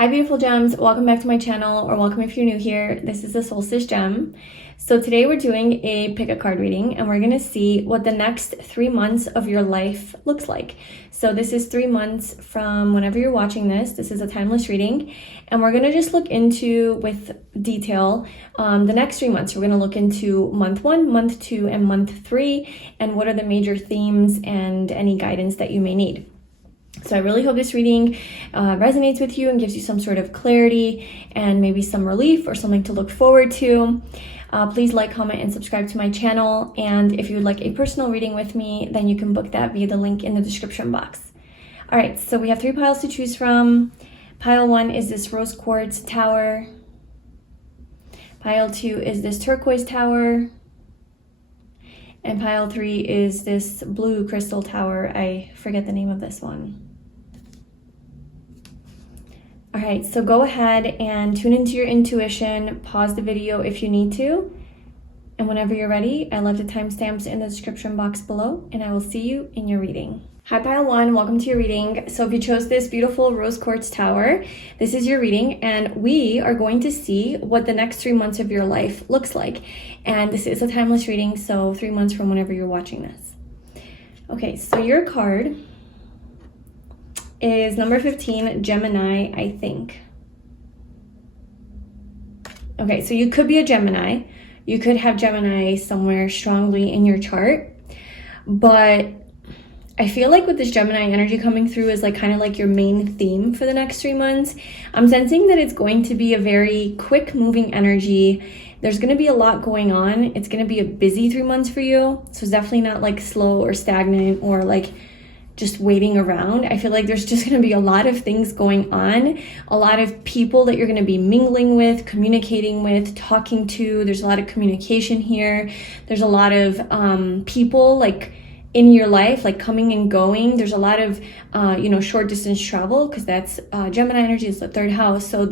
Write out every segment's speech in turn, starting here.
Hi beautiful gems, welcome back to my channel, or welcome if you're new here. This is the Solstice Gem. So today we're doing a pick a card reading and we're going to see what the next 3 months of your life looks like. So this is 3 months from whenever you're watching this. This is a timeless reading and we're going to just look into with detail the next 3 months. We're going to look into month 1, month 2, and month 3, and what are the major themes and any guidance that you may need. So I really hope this reading resonates with you and gives you some sort of clarity and maybe some relief or something to look forward to. Please like, comment, and subscribe to my channel. And if you would like a personal reading with me, then you can book that via the link in the description box. All right, so we have 3 piles to choose from. Pile 1 is this rose quartz tower. Pile 2 is this turquoise tower. And pile 3 is this blue crystal tower. I forget the name of this one. All right, so go ahead and tune into your intuition. Pause the video if you need to. And whenever you're ready, I left the timestamps in the description box below, and I will see you in your reading. Hi pile 1, welcome to your reading. So if you chose this beautiful rose quartz tower, this is your reading, and we are going to see what the next 3 months of your life looks like. And this is a timeless reading, so 3 months from whenever you're watching this. Okay, so your card is number 15, Gemini, I think. Okay, so you could be a Gemini. You could have Gemini somewhere strongly in your chart, but I feel like with this Gemini energy coming through is like kind of like your main theme for the next 3 months. I'm sensing that it's going to be a very quick moving energy. There's going to be a lot going on. It's going to be a busy 3 months for you. So it's definitely not like slow or stagnant or like just waiting around. I feel like there's just going to be a lot of things going on, a lot of people that you're going to be mingling with, communicating with, talking to. There's a lot of communication here. There's a lot of people like in your life, like coming and going. There's a lot of short distance travel, because that's Gemini energy is the 3rd house. So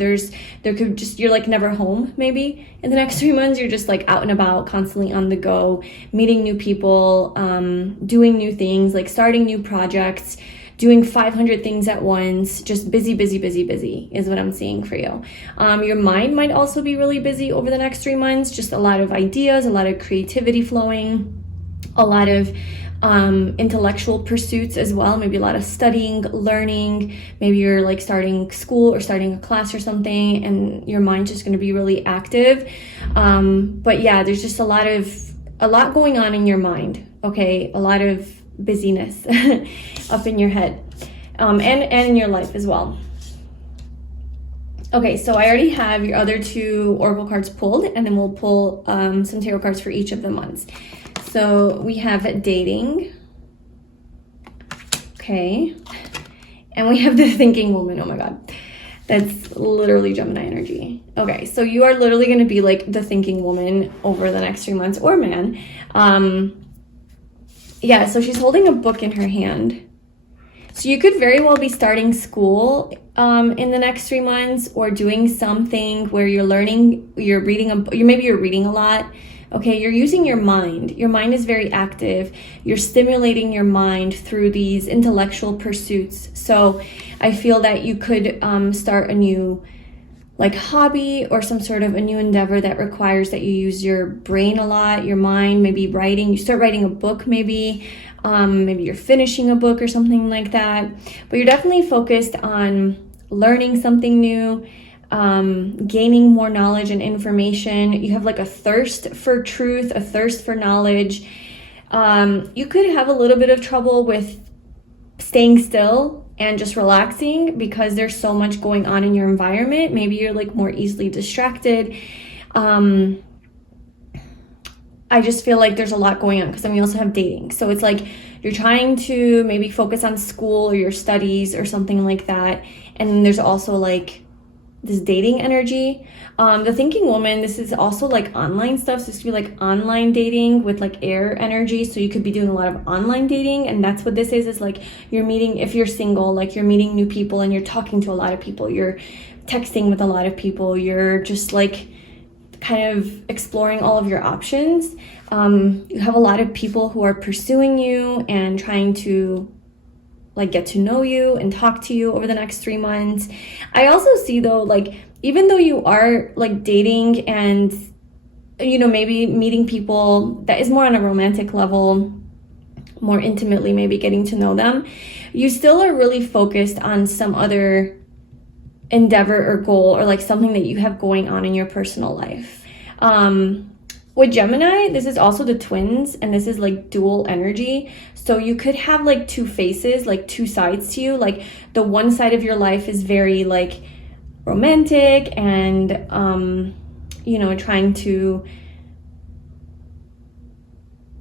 you're like never home maybe in the next 3 months. You're just like out and about, constantly on the go, meeting new people, doing new things, like starting new projects, doing 500 things at once. Just busy, busy, busy, busy is what I'm seeing for you. Your mind might also be really busy over the next 3 months. Just a lot of ideas, a lot of creativity flowing, a lot of intellectual pursuits as well. Maybe a lot of studying, learning. Maybe you're like starting school or starting a class or something, and your mind's just going to be really active. But yeah, there's just a lot going on in your mind. Okay, a lot of busyness up in your head, and in your life as well. Okay, so I already have your other 2 oracle cards pulled, and then we'll pull some tarot cards for each of the months. So we have dating, okay, and we have the thinking woman. Oh my god, that's literally Gemini energy. Okay, so you are literally going to be like the thinking woman over the next 3 months, or man. Yeah, so she's holding a book in her hand. So you could very well be starting school in the next 3 months, or doing something where you're learning, you're reading maybe you're reading a lot. Okay, you're using your mind. Your mind is very active. You're stimulating your mind through these intellectual pursuits. So I feel that you could start a new like hobby, or some sort of a new endeavor that requires that you use your brain a lot, your mind. Maybe writing. You start writing a book maybe. Maybe you're finishing a book or something like that. But you're definitely focused on learning something new, gaining more knowledge and information. You have like a thirst for truth, a thirst for knowledge. You could have a little bit of trouble with staying still and just relaxing, because there's so much going on in your environment. Maybe you're like more easily distracted. I just feel like there's a lot going on, because then we also have dating. So it's like you're trying to maybe focus on school or your studies or something like that. And then there's also like this dating energy. The thinking woman, this is also like online stuff. So this could be like online dating with like air energy. So you could be doing a lot of online dating, and that's what this is like you're meeting, if you're single, like you're meeting new people and you're talking to a lot of people, you're texting with a lot of people, you're just like kind of exploring all of your options. You have a lot of people who are pursuing you and trying to like get to know you and talk to you over the next 3 months. I also see though, like even though you are like dating and, you know, maybe meeting people that is more on a romantic level, more intimately, maybe getting to know them, you still are really focused on some other endeavor or goal, or like something that you have going on in your personal life. With Gemini, this is also the twins, and this is like dual energy. So you could have like two faces, like two sides to you. Like the one side of your life is very like romantic and, you know, trying to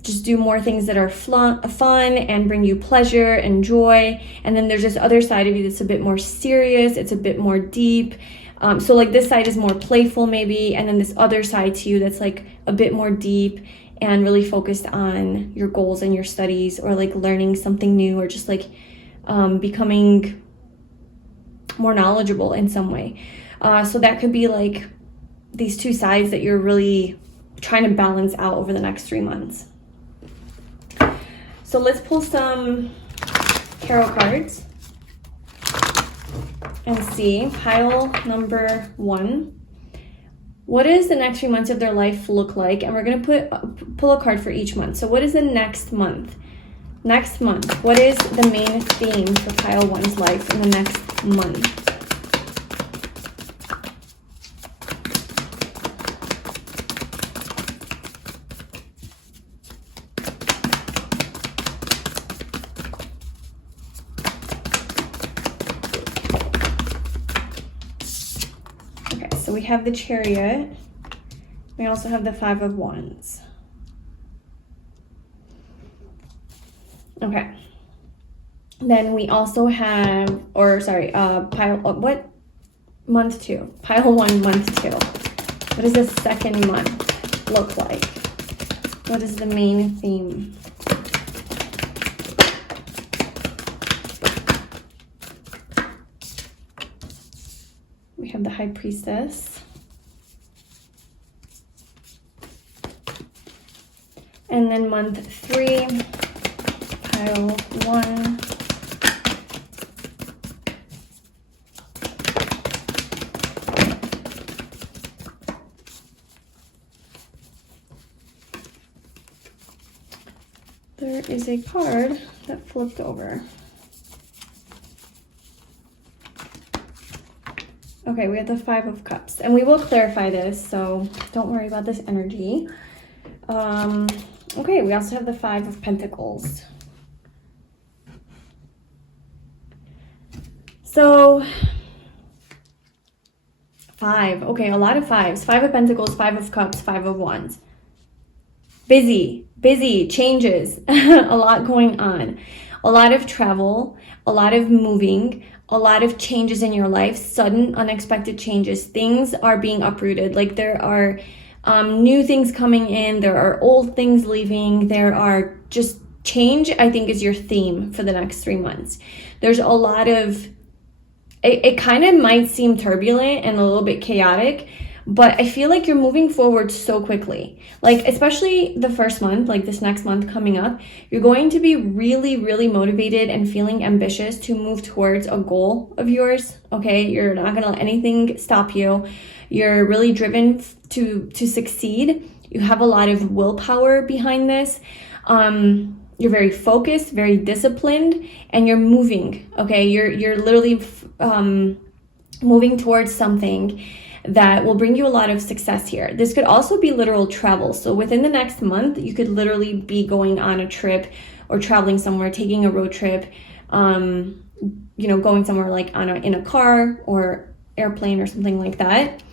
just do more things that are fun and bring you pleasure and joy. And then there's this other side of you that's a bit more serious. It's a bit more deep. So like this side is more playful maybe. And then this other side to you that's like a bit more deep and really focused on your goals and your studies, or like learning something new, or just like becoming more knowledgeable in some way. So that could be like these two sides that you're really trying to balance out over the next 3 months. So let's pull some tarot cards and see. Pile number 1. What does the next 3 months of their life look like? And we're going to pull a card for each month. So what is the next month? Next month. What is the main theme for pile 1's life in the next month? So we have the Chariot. We also have the 5 of Wands. Okay. Then we also have, pile, what? Month 2. Pile 1, month 2. What does the second month look like? What is the main theme? We have the High Priestess. And then month 3, pile 1. There is a card that flipped over. Okay, we have the 5 of Cups, and we will clarify this, so don't worry about this energy. Okay, we also have the 5 of Pentacles. So, 5. Okay, a lot of 5s. 5 of Pentacles, 5 of Cups, 5 of Wands. Busy, changes, a lot going on. A lot of travel, a lot of moving, a lot of changes in your life, sudden, unexpected changes. Things are being uprooted. Like there are new things coming in. There are old things leaving. There are just change, I think, is your theme for the next 3 months. There's a lot of, it kind of might seem turbulent and a little bit chaotic, but I feel like you're moving forward so quickly. Like, especially the first month, like this next month coming up, you're going to be really, really motivated and feeling ambitious to move towards a goal of yours, okay? You're not gonna let anything stop you. You're really driven to succeed. You have a lot of willpower behind this. You're very focused, very disciplined, and you're moving, okay? You're literally moving towards something that will bring you a lot of success here. This could also be literal travel. So within the next month, you could literally be going on a trip or traveling somewhere, taking a road trip, you know, going somewhere like in a car or airplane or something like that.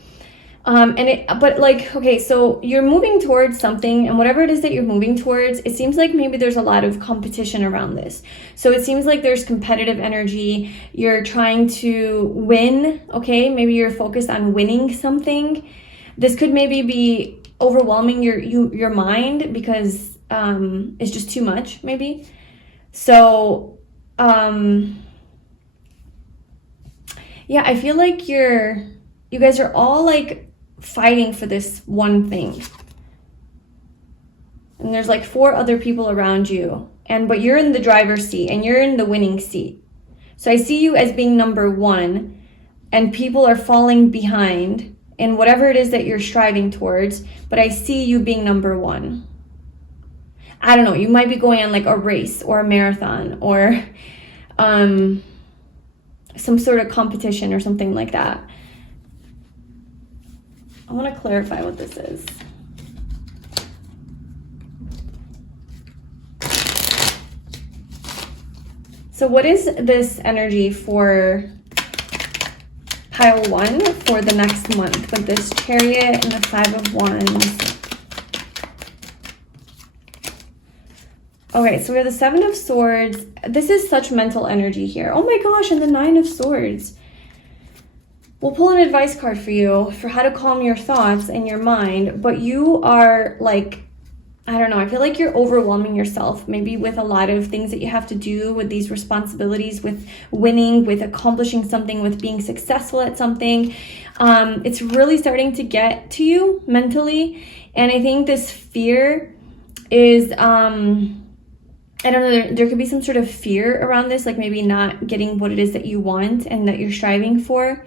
But like, okay, so you're moving towards something, and whatever it is that you're moving towards, it seems like maybe there's a lot of competition around this. So it seems like there's competitive energy. You're trying to win, okay? Maybe you're focused on winning something. This could maybe be overwhelming your mind because it's just too much, maybe. So, yeah, I feel like you guys are all like fighting for this one thing. And there's like 4 other people around you but you're in the driver's seat and you're in the winning seat. So I see you as being number one, and people are falling behind in whatever it is that you're striving towards, but I see you being number one. I don't know, you might be going on like a race or a marathon or some sort of competition or something like that. I want to clarify what this is. So what is this energy for pile 1 for the next month with this Chariot and the 5 of Wands? Okay, so we have the 7 of Swords. This is such mental energy here. Oh my gosh, and the 9 of Swords. We'll pull an advice card for you for how to calm your thoughts and your mind, but you are like, I don't know, I feel like you're overwhelming yourself, maybe with a lot of things that you have to do, with these responsibilities, with winning, with accomplishing something, with being successful at something. It's really starting to get to you mentally. And I think this fear is, I don't know, there could be some sort of fear around this, like maybe not getting what it is that you want and that you're striving for.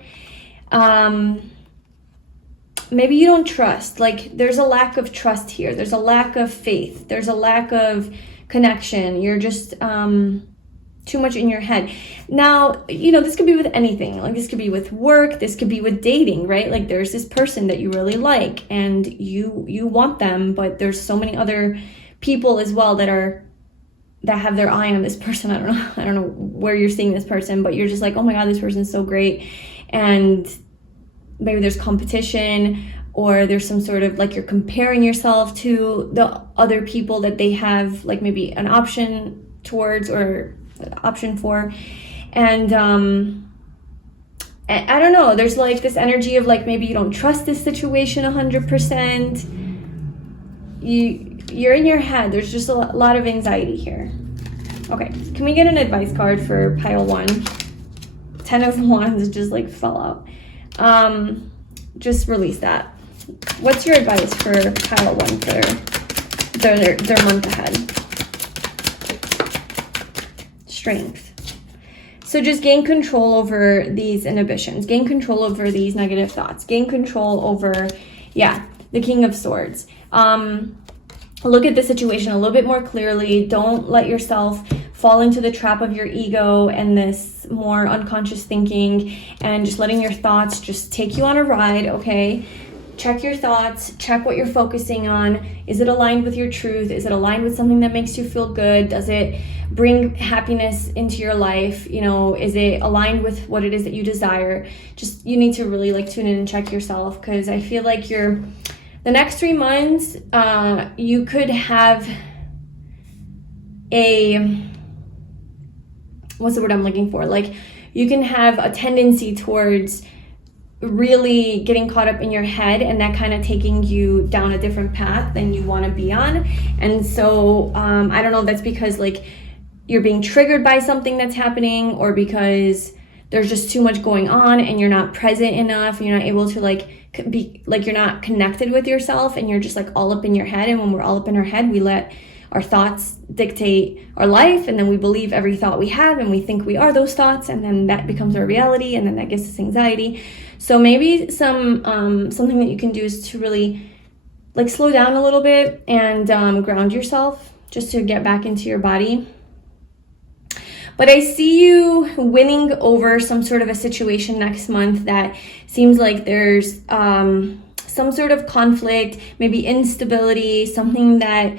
Maybe you don't trust, like there's a lack of trust here. There's a lack of faith. There's a lack of connection. You're just too much in your head. Now, you know, this could be with anything. Like this could be with work. This could be with dating, right? Like there's this person that you really like and you want them, but there's so many other people as well that have their eye on this person. I don't know where you're seeing this person, but you're just like, oh my God, this person's so great. And maybe there's competition, or there's some sort of like you're comparing yourself to the other people that they have like maybe an option towards or an option for. And I don't know, there's like this energy of like maybe you don't trust this situation 100%. You're in your head. There's just a lot of anxiety here. Okay, can we get an advice card for pile 1? 10 of Wands just like fell out. Just release that. What's your advice for pile 1 for their month ahead? Strength. So just gain control over these inhibitions, gain control over these negative thoughts, gain control over, the King of Swords. Look at the situation a little bit more clearly. Don't let yourself fall into the trap of your ego and this more unconscious thinking, and just letting your thoughts just take you on a ride, okay? Check your thoughts, check what you're focusing on. Is it aligned with your truth? Is it aligned with something that makes you feel good? Does it bring happiness into your life? You know, is it aligned with what it is that you desire? Just, you need to really like tune in and check yourself, because I feel like the next 3 months, you could have what's the word I'm looking for? Like you can have a tendency towards really getting caught up in your head, and that kind of taking you down a different path than you want to be on. And so I don't know if that's because like you're being triggered by something that's happening, or because there's just too much going on and you're not present enough, and you're not able to like be like, you're not connected with yourself, and you're just like all up in your head. And when we're all up in our head, we let our thoughts dictate our life, and then we believe every thought we have, and we think we are those thoughts, and then that becomes our reality, and then that gives us anxiety. So maybe something that you can do is to really like slow down a little bit and ground yourself, just to get back into your body. But I see you winning over some sort of a situation next month that seems like there's some sort of conflict, maybe instability, something that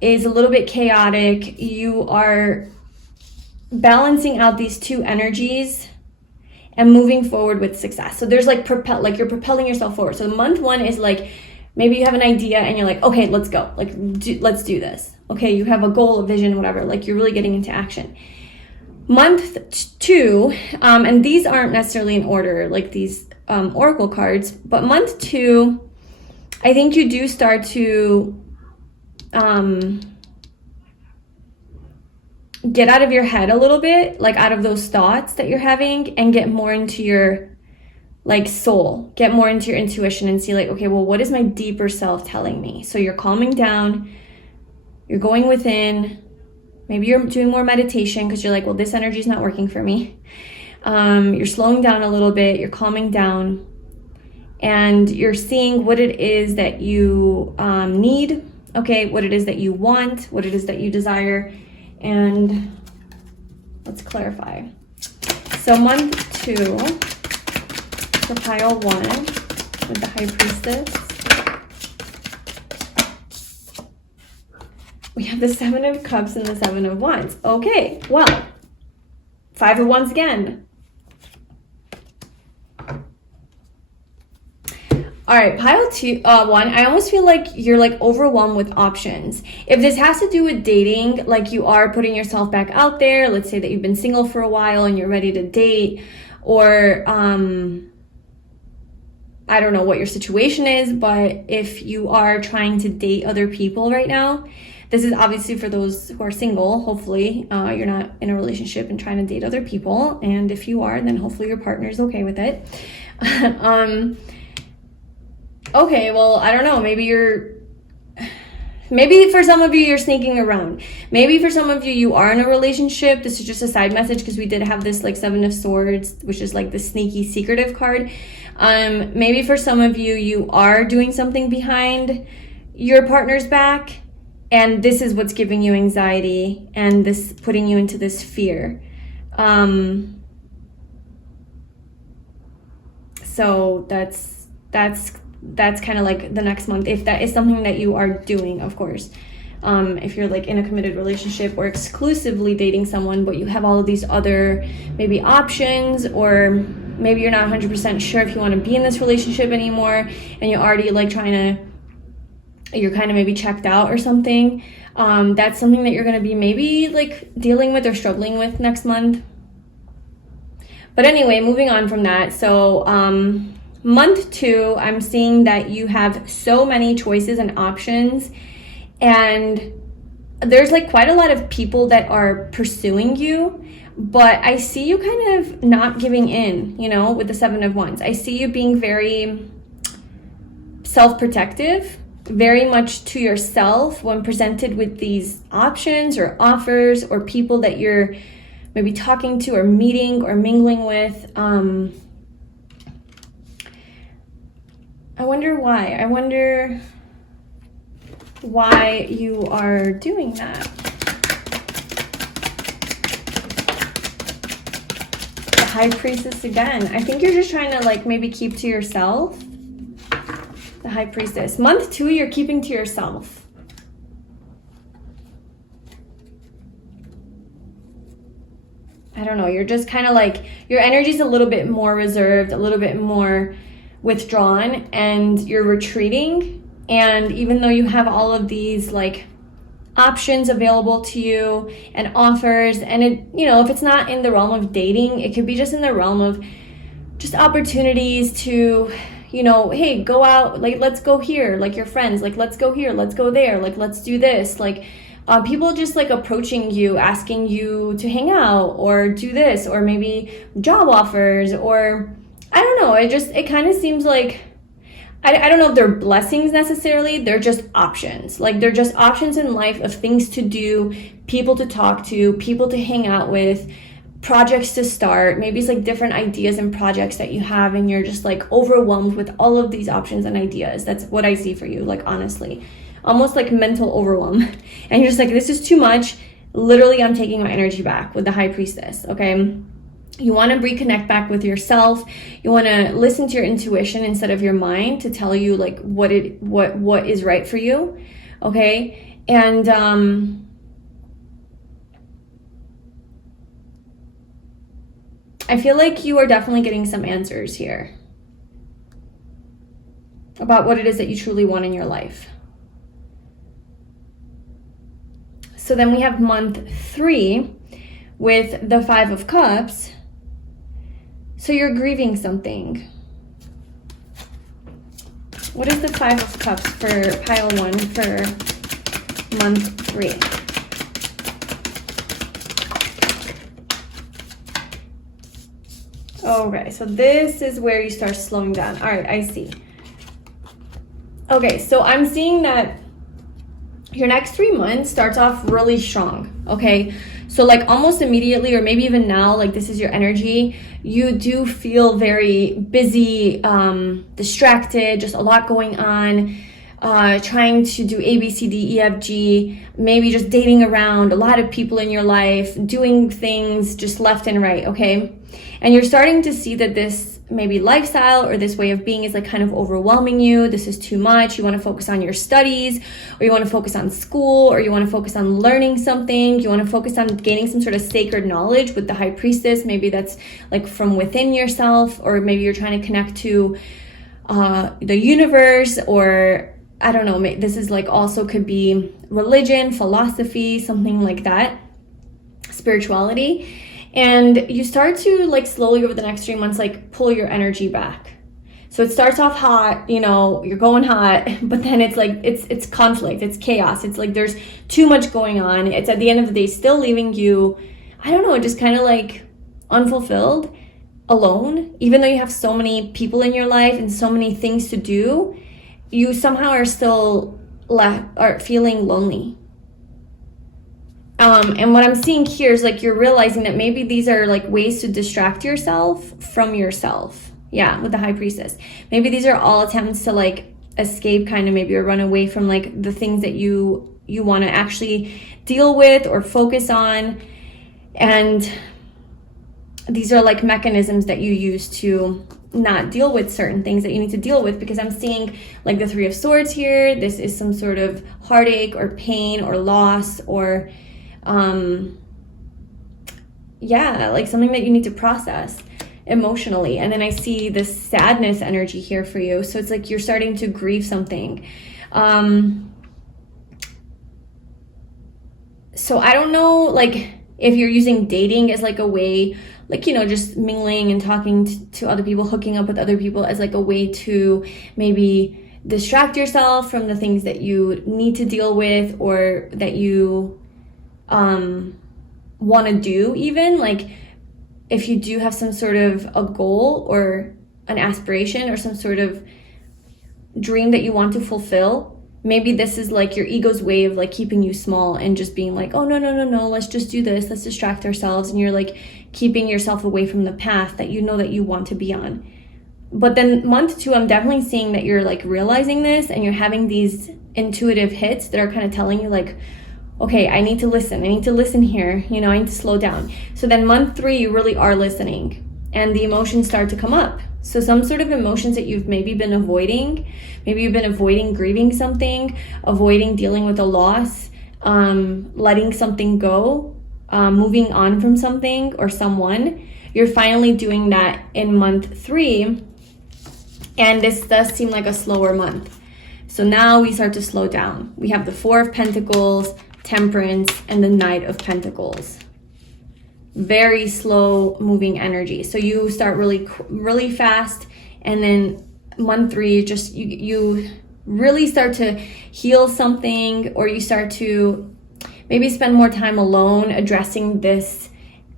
is a little bit chaotic. You are balancing out these two energies and moving forward with success. So there's like you're propelling yourself forward. So month 1 is like, maybe you have an idea and you're like, okay, let's go. Like, let's do this. Okay, you have a goal, a vision, whatever. Like you're really getting into action. Month 2, and these aren't necessarily in order, like these oracle cards, but month 2, I think you do start to get out of your head a little bit, like out of those thoughts that you're having, and get more into your like soul, get more into your intuition, and see like, okay, well, what is my deeper self telling me? So you're calming down, you're going within, Maybe you're doing more meditation because you're like, well, this energy is not working for me. You're slowing down a little bit, you're calming down, and you're seeing what it is that you need, okay, what it is that you want, what it is that you desire, and let's clarify. So month 2 for pile 1 with the High Priestess. We have the 7 of Cups and the 7 of Wands. Okay, well, 5 of Wands again. All right, pile 1, I almost feel like you're like overwhelmed with options. If this has to do with dating, like you are putting yourself back out there, let's say that you've been single for a while and you're ready to date, or I don't know what your situation is, but if you are trying to date other people right now, this is obviously for those who are single. Hopefully you're not in a relationship and trying to date other people. And if you are, then hopefully your partner's okay with it. Okay, well, I don't know. Maybe for some of you, you're sneaking around. Maybe for some of you, you are in a relationship. This is just a side message because we did have this like 7 of Swords, which is like the sneaky, secretive card. Maybe for some of you, you are doing something behind your partner's back, and this is what's giving you anxiety and this putting you into this fear. So that's kind of like the next month, if that is something that you are doing, of course. If you're like in a committed relationship or exclusively dating someone, but you have all of these other maybe options, or maybe you're not 100% sure if you want to be in this relationship anymore, and you're already like you're kind of maybe checked out or something. That's something that you're going to be maybe like dealing with or struggling with next month. But anyway, moving on from that. So month 2, I'm seeing that you have so many choices and options, and there's like quite a lot of people that are pursuing you, but I see you kind of not giving in, you know, with the 7 of Wands. I see you being very self-protective, very much to yourself when presented with these options or offers or people that you're maybe talking to or meeting or mingling with. I wonder why. I wonder why you are doing that. The High Priestess again. I think you're just trying to like maybe keep to yourself. The High Priestess. Month 2, you're keeping to yourself. I don't know. You're just kind of like, your energy's a little bit more reserved, a little bit more withdrawn, and you're retreating. And even though you have all of these like options available to you and offers, and it, you know, if it's not in the realm of dating, it could be just in the realm of just opportunities to, you know, hey, go out, like let's go here, like your friends, like let's go here, let's go there, like let's do this, like people just like approaching you, asking you to hang out or do this, or maybe job offers, or I don't know. It kind of seems like, I don't know if they're blessings necessarily. They're just options. Like they're just options in life of things to do, people to talk to, people to hang out with, projects to start. Maybe it's like different ideas and projects that you have, and you're just like overwhelmed with all of these options and ideas. That's what I see for you, like honestly. Almost like mental overwhelm. And you're just like, this is too much. Literally, I'm taking my energy back with the High Priestess, okay? You want to reconnect back with yourself. You want to listen to your intuition instead of your mind to tell you like what is right for you, okay? And I feel like you are definitely getting some answers here about what it is that you truly want in your life. So then we have month 3 with the 5 of Cups. So you're grieving something. What is the 5 of Cups for pile 1 for month 3? Okay, so this is where you start slowing down. All right, I see. Okay, so I'm seeing that your next 3 months starts off really strong, okay? So like almost immediately, or maybe even now, like this is your energy, you do feel very busy, distracted, just a lot going on, trying to do A, B, C, D, E, F, G, maybe just dating around, a lot of people in your life, doing things just left and right, okay? And you're starting to see that this maybe lifestyle or this way of being is like kind of overwhelming you. This is too much. You want to focus on your studies, or you want to focus on school, or you want to focus on learning something. You want to focus on gaining some sort of sacred knowledge with the high priestess. Maybe that's like from within yourself, or maybe you're trying to connect to the universe, or I don't know, this is like also could be religion, philosophy, something like that, spirituality. And you start to like slowly over the next 3 months, like pull your energy back. So it starts off hot, you know, you're going hot, but then it's like, it's conflict, it's chaos. It's like, there's too much going on. It's at the end of the day, still leaving you, I don't know, just kind of like unfulfilled, alone, even though you have so many people in your life and so many things to do, you somehow are still are feeling lonely. And what I'm seeing here is like you're realizing that maybe these are like ways to distract yourself from yourself. Yeah, with the high priestess. Maybe these are all attempts to like escape kind of maybe, or run away from like the things that you want to actually deal with or focus on. And these are like mechanisms that you use to not deal with certain things that you need to deal with, because I'm seeing like the 3 of Swords here. This is some sort of heartache or pain or loss, or yeah, like something that you need to process emotionally. And then I see this sadness energy here for you. So it's like you're starting to grieve something. So I don't know, like if you're using dating as like a way, like, you know, just mingling and talking to other people, hooking up with other people as like a way to maybe distract yourself from the things that you need to deal with, or that you want to do. Even like if you do have some sort of a goal or an aspiration or some sort of dream that you want to fulfill, maybe this is like your ego's way of like keeping you small and just being like, oh no, let's just do this, let's distract ourselves. And you're like keeping yourself away from the path that you know that you want to be on. But then month 2, I'm definitely seeing that you're like realizing this, and you're having these intuitive hits that are kind of telling you like, okay, I need to listen here, you know, I need to slow down. So then month 3, you really are listening, and the emotions start to come up. So some sort of emotions that you've maybe been avoiding, maybe you've been avoiding grieving something, avoiding dealing with a loss, letting something go, moving on from something or someone. You're finally doing that in month 3, and this does seem like a slower month. So now we start to slow down. We have the 4 of Pentacles, Temperance, and the Knight of Pentacles. Very slow moving energy. So you start really fast, and then month 3, just you really start to heal something, or you start to maybe spend more time alone addressing this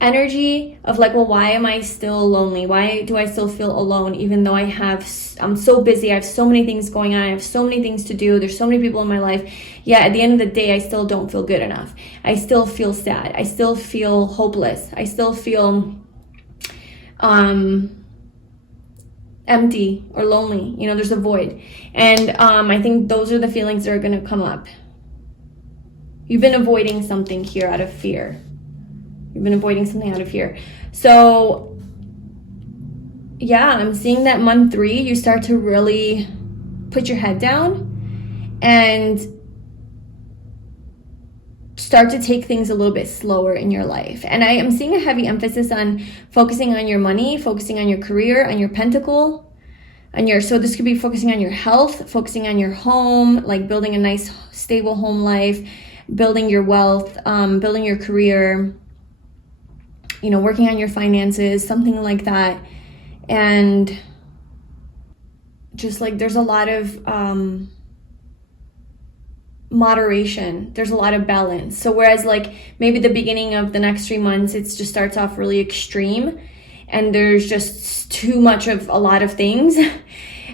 energy of like, well, why am I still lonely? Why do I still feel alone, even though I'm so busy, I have so many things going on, I have so many things to do, there's so many people in my life. Yeah, at the end of the day, I still don't feel good enough. I still feel sad. I still feel hopeless. I still feel empty or lonely. You know, there's a void. And I think those are the feelings that are going to come up. You've been avoiding something here out of fear. So yeah, I'm seeing that month 3, you start to really put your head down and start to take things a little bit slower in your life. And I am seeing a heavy emphasis on focusing on your money, focusing on your career, on your pentacle, so this could be focusing on your health, focusing on your home, like building a nice stable home life, building your wealth, building your career, you know, working on your finances, something like that. And just like there's a lot of moderation, there's a lot of balance. So whereas like maybe the beginning of the next 3 months, it just starts off really extreme and there's just too much of a lot of things,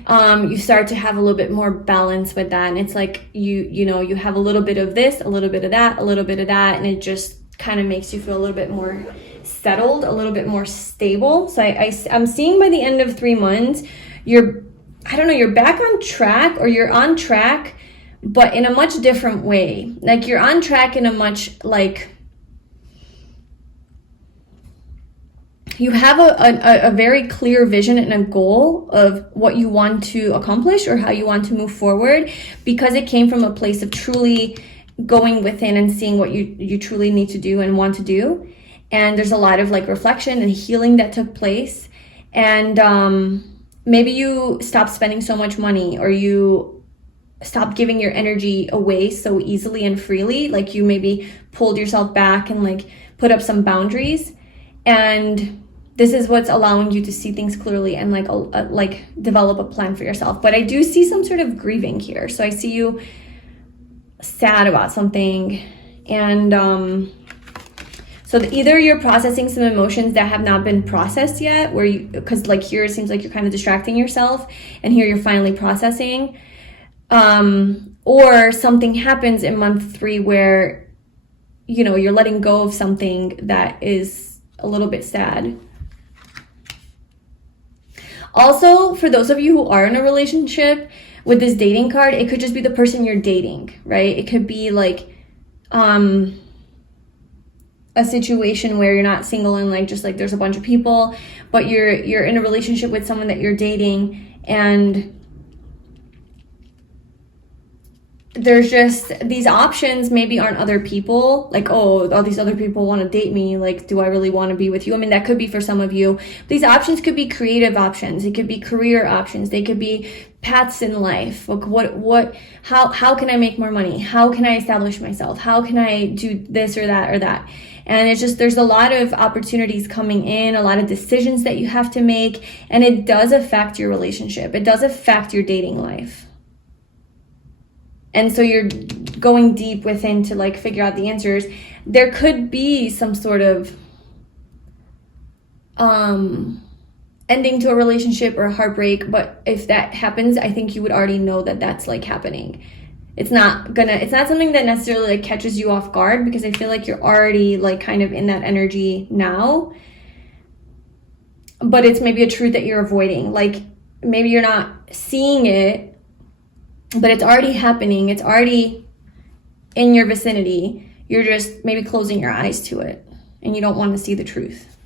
you start to have a little bit more balance with that. And it's like you have a little bit of this, a little bit of that, a little bit of that, and it just kind of makes you feel a little bit more settled, a little bit more stable. So I'm seeing by the end of 3 months, you're back on track, or you're on track, but in a much different way. Like you're on track in a much like, you have a very clear vision and a goal of what you want to accomplish or how you want to move forward, because it came from a place of truly going within and seeing what you truly need to do and want to do. And there's a lot of like reflection and healing that took place. And maybe you stopped spending so much money, or you stopped giving your energy away so easily and freely. Like you maybe pulled yourself back and like put up some boundaries. And this is what's allowing you to see things clearly and like develop a plan for yourself. But I do see some sort of grieving here. So I see you sad about something, and so either you're processing some emotions that have not been processed yet, because like here it seems like you're kind of distracting yourself, and here you're finally processing, or something happens in month 3 where you're letting go of something that is a little bit sad. Also, for those of you who are in a relationship, with this dating card, it could just be the person you're dating, right? It could be like a situation where you're not single and like just like there's a bunch of people, but you're in a relationship with someone that you're dating, and there's just these options maybe aren't other people, like, oh, all these other people want to date me, like, do I really want to be with you? I mean, that could be for some of you. These options could be creative options, it could be career options, they could be paths in life. Like how can I make more money? How can I establish myself? How can I do this or that or that? And it's just, there's a lot of opportunities coming in, a lot of decisions that you have to make, and it does affect your relationship, it does affect your dating life. And so you're going deep within to like figure out the answers. There could be some sort of ending to a relationship or a heartbreak, but if that happens, I think you would already know that that's like happening. It's not something that necessarily like catches you off guard, because I feel like you're already like kind of in that energy now. But it's maybe a truth that you're avoiding. Like maybe you're not seeing it, but it's already happening. It's already in your vicinity. You're just maybe closing your eyes to it, and you don't want to see the truth.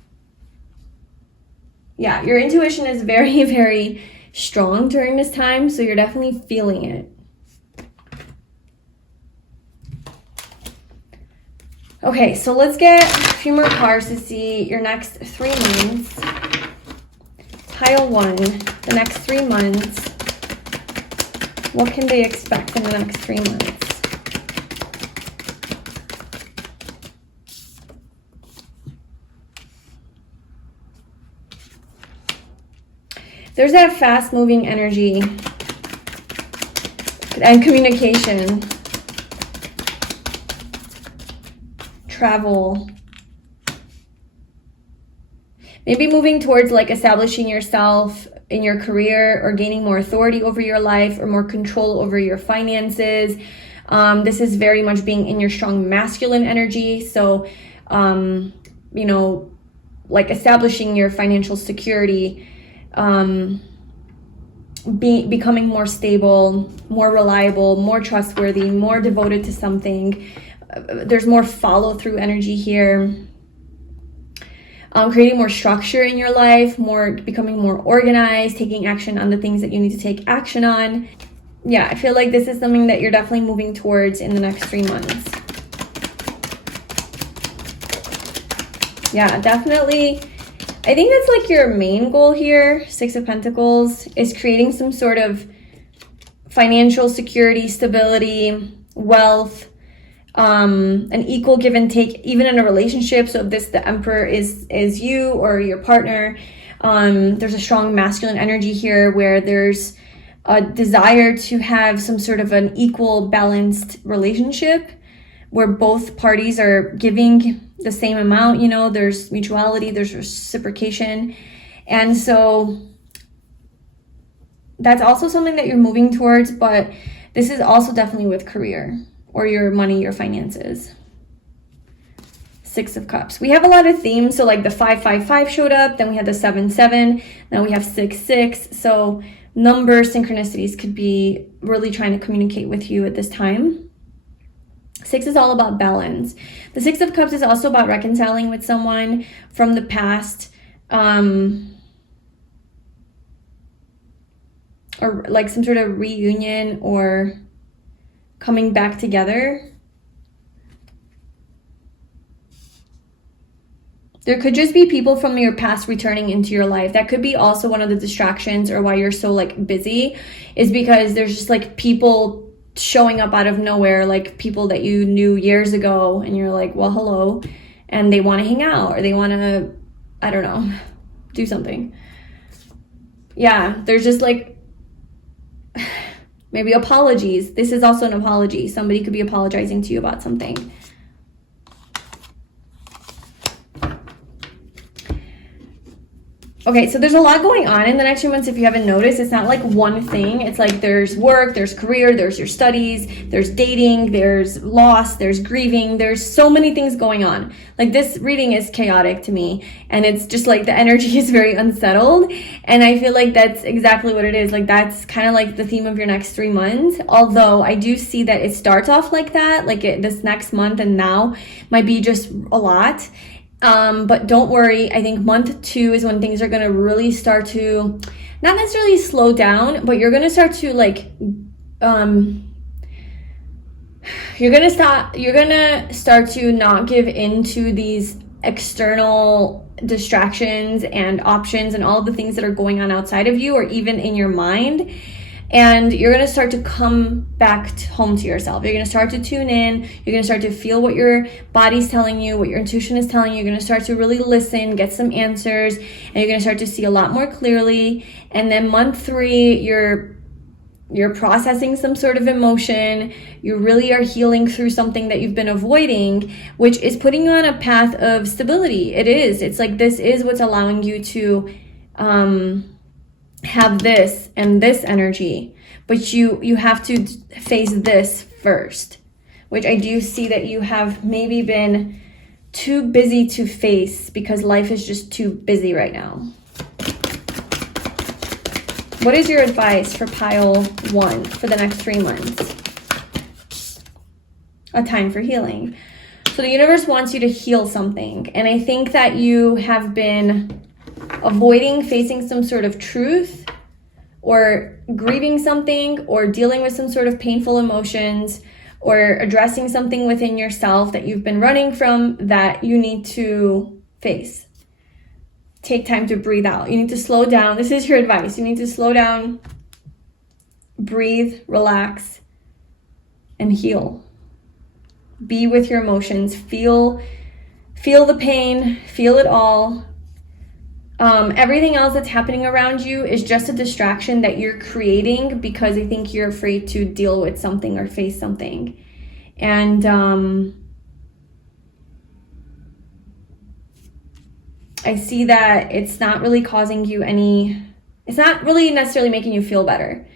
Yeah, your intuition is very, very strong during this time, so you're definitely feeling it. Okay, so let's get a few more cards to see your next 3 months. Pile 1, the next 3 months. What can they expect in the next 3 months? There's that fast-moving energy and communication, travel, maybe moving towards like establishing yourself in your career, or gaining more authority over your life, or more control over your finances. This is very much being in your strong masculine energy. So, like establishing your financial security, becoming more stable, more reliable, more trustworthy, more devoted to something. There's more follow-through energy here. Creating more structure in your life, becoming more organized, taking action on the things that you need to take action on. Yeah, I feel like this is something that you're definitely moving towards in the next 3 months. Yeah, definitely. I think that's like your main goal here, 6 of Pentacles, is creating some sort of financial security, stability, wealth, an equal give and take, even in a relationship. So if the Emperor is you or your partner, there's a strong masculine energy here where there's a desire to have some sort of an equal, balanced relationship where both parties are giving the same amount. There's mutuality, there's reciprocation. And so that's also something that you're moving towards, but this is also definitely with career or your money, your finances. Six of Cups. We have a lot of themes. So like the 555 showed up, then we had the 77, now we have 66. So number synchronicities could be really trying to communicate with you at this time. 6 is all about balance. The 6 of Cups is also about reconciling with someone from the past, or like some sort of reunion or coming back together. There could just be people from your past returning into your life. That could be also one of the distractions, or why you're so like busy, is because there's just like people showing up out of nowhere, like people that you knew years ago, and you're like, well, hello, and they want to hang out, or they want to, I don't know, do something. Yeah, there's just like maybe apologies. This is also an apology. Somebody could be apologizing to you about something. Okay, so there's a lot going on in the next few months. If you haven't noticed, it's not like one thing. It's like there's work, there's career, there's your studies, there's dating, there's loss, there's grieving. There's so many things going on. Like this reading is chaotic to me, and it's just like the energy is very unsettled. And I feel like that's exactly what it is. Like that's kind of like the theme of your next 3 months. Although I do see that it starts off like that, like this next month and now might be just a lot. But don't worry, I think month 2 is when things are going to really start to, not necessarily slow down, but you're going to start to like, you're going to start to not give into these external distractions and options and all of the things that are going on outside of you or even in your mind. And you're going to start to come back home to yourself. You're going to start to tune in. You're going to start to feel what your body's telling you, what your intuition is telling you. You're going to start to really listen, get some answers, and you're going to start to see a lot more clearly. And then month 3, you're processing some sort of emotion. You really are healing through something that you've been avoiding, which is putting you on a path of stability. It is. It's like this is what's allowing you to have this and this energy, but you have to face this first, which I do see that you have maybe been too busy to face because life is just too busy right now. What is your advice for pile 1 for the next 3 months? A time for healing. So the universe wants you to heal something, and I think that you have been avoiding facing some sort of truth or grieving something or dealing with some sort of painful emotions or addressing something within yourself that you've been running from that you need to face. Take time to breathe out. You need to slow down. This is your advice. You need to slow down, breathe, relax, and heal. Be with your emotions. Feel the pain. Feel it all. Everything else that's happening around you is just a distraction that you're creating because I think you're afraid to deal with something or face something. And I see that it's not really causing you it's not really necessarily making you feel better.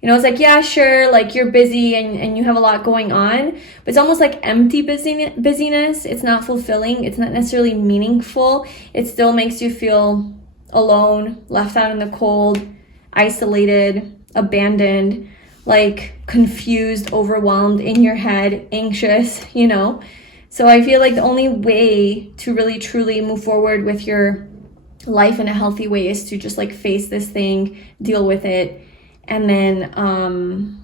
You know, it's like, yeah, sure, like you're busy and you have a lot going on, but it's almost like empty busyness. It's not fulfilling. It's not necessarily meaningful. It still makes you feel alone, left out in the cold, isolated, abandoned, like confused, overwhelmed, in your head, anxious, you know? So I feel like the only way to really truly move forward with your life in a healthy way is to just like face this thing, deal with it, and then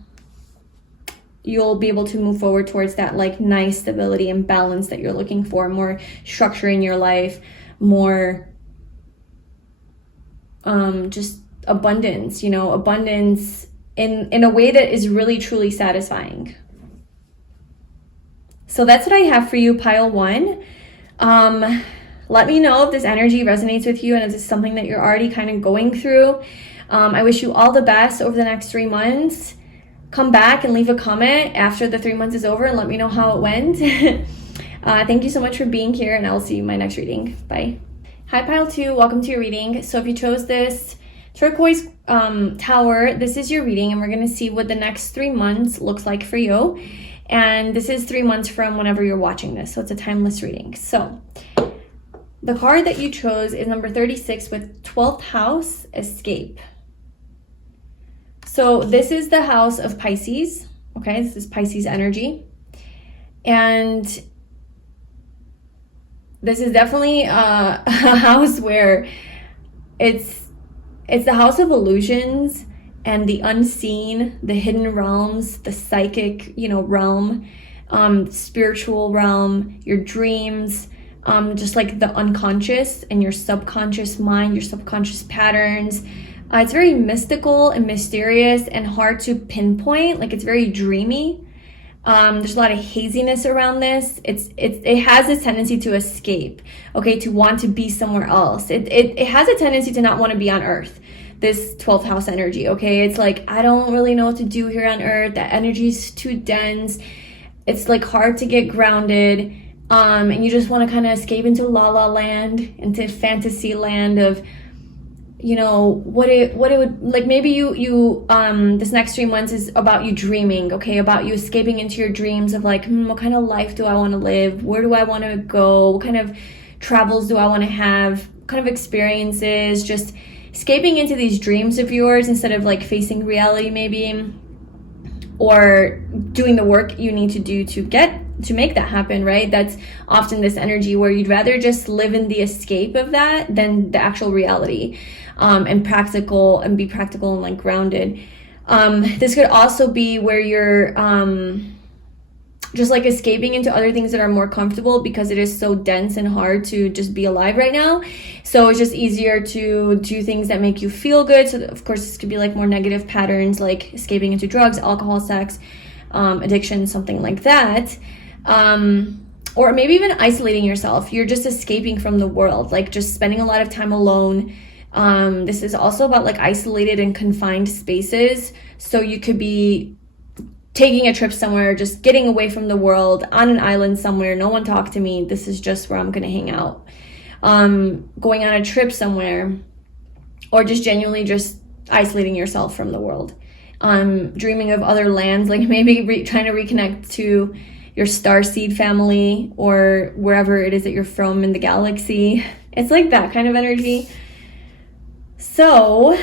you'll be able to move forward towards that like nice stability and balance that you're looking for, more structure in your life, more just abundance, you know, abundance in a way that is really truly satisfying. So that's what I have for you, pile 1. Let me know if this energy resonates with you and if it's something that you're already kind of going through. I wish you all the best over the next 3 months. Come back and leave a comment after the 3 months is over and let me know how it went. Thank you so much for being here, and I'll see you in my next reading. Bye. Hi, pile 2. Welcome to your reading. So if you chose this turquoise Tower, this is your reading, and we're going to see what the next 3 months looks like for you. And this is 3 months from whenever you're watching this, so it's a timeless reading. So the card that you chose is number 36 with 12th house, escape. So this is the house of Pisces, okay? This is Pisces energy. And this is definitely a house where it's the house of illusions and the unseen, the hidden realms, the psychic, realm, spiritual realm, your dreams, just like the unconscious and your subconscious mind, your subconscious patterns. It's very mystical and mysterious and hard to pinpoint. Like, it's very dreamy. There's a lot of haziness around this. It has a tendency to escape, okay, to want to be somewhere else. It has a tendency to not want to be on Earth, this 12th house energy, okay? It's like, I don't really know what to do here on Earth. That energy is too dense. It's like hard to get grounded, and you just want to kind of escape into la la land, into fantasy land of, what it would like. Maybe you this next 3 months is about you dreaming, okay, about you escaping into your dreams of like, what kind of life do I want to live? Where do I want to go? What kind of travels do I want to have? What kind of experiences? Just escaping into these dreams of yours instead of like facing reality, maybe, or doing the work you need to do to make that happen, right? That's often this energy where you'd rather just live in the escape of that than the actual reality, and be practical and like grounded. This could also be where you're just like escaping into other things that are more comfortable because it is so dense and hard to just be alive right now. So it's just easier to do things that make you feel good. So of course, this could be like more negative patterns, like escaping into drugs, alcohol, sex, addiction, something like that. Or maybe even isolating yourself. You're just escaping from the world, like just spending a lot of time alone. This is also about like isolated and confined spaces. So you could be taking a trip somewhere, just getting away from the world on an island somewhere. No one talk to me. This is just where I'm going to hang out. Going on a trip somewhere, or just genuinely just isolating yourself from the world. Dreaming of other lands, like maybe trying to reconnect to your starseed family or wherever it is that you're from in the galaxy. It's like that kind of energy. So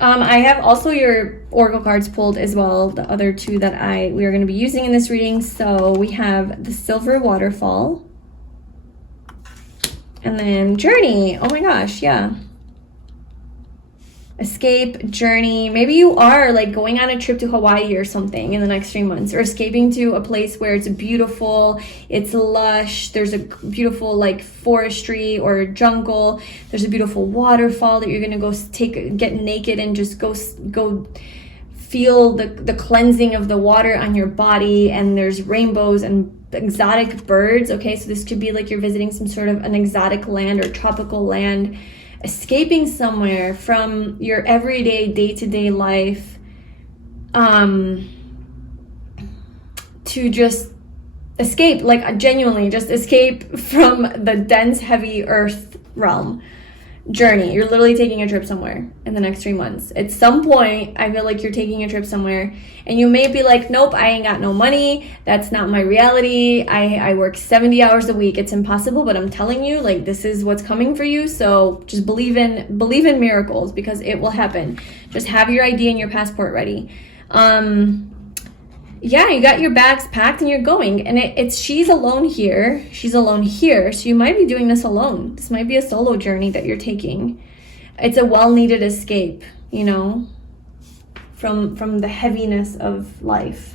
I have also your oracle cards pulled as well, the other two that we are going to be using in this reading. So we have the Silver Waterfall and then Journey. Oh my gosh, yeah. Escape, journey. Maybe you are like going on a trip to Hawaii or something in the next 3 months, or escaping to a place where it's beautiful, it's lush, there's a beautiful like forestry or jungle, there's a beautiful waterfall that you're gonna go get naked and just go feel the cleansing of the water on your body, and there's rainbows and exotic birds, okay? So this could be like you're visiting some sort of an exotic land or tropical land, escaping somewhere from your everyday day-to-day life, to just escape, like genuinely just escape from the dense, heavy earth realm. Journey. You're literally taking a trip somewhere in the next 3 months. At some point, I feel like you're taking a trip somewhere and you may be like, nope, I ain't got no money. That's not my reality. I work 70 hours a week. It's impossible, but I'm telling you, like, this is what's coming for you. So just believe in miracles, because it will happen. Just have your ID and your passport ready. Yeah, you got your bags packed and you're going, and she's alone here. She's alone here. So you might be doing this alone. This might be a solo journey that you're taking. It's a well-needed escape, from the heaviness of life.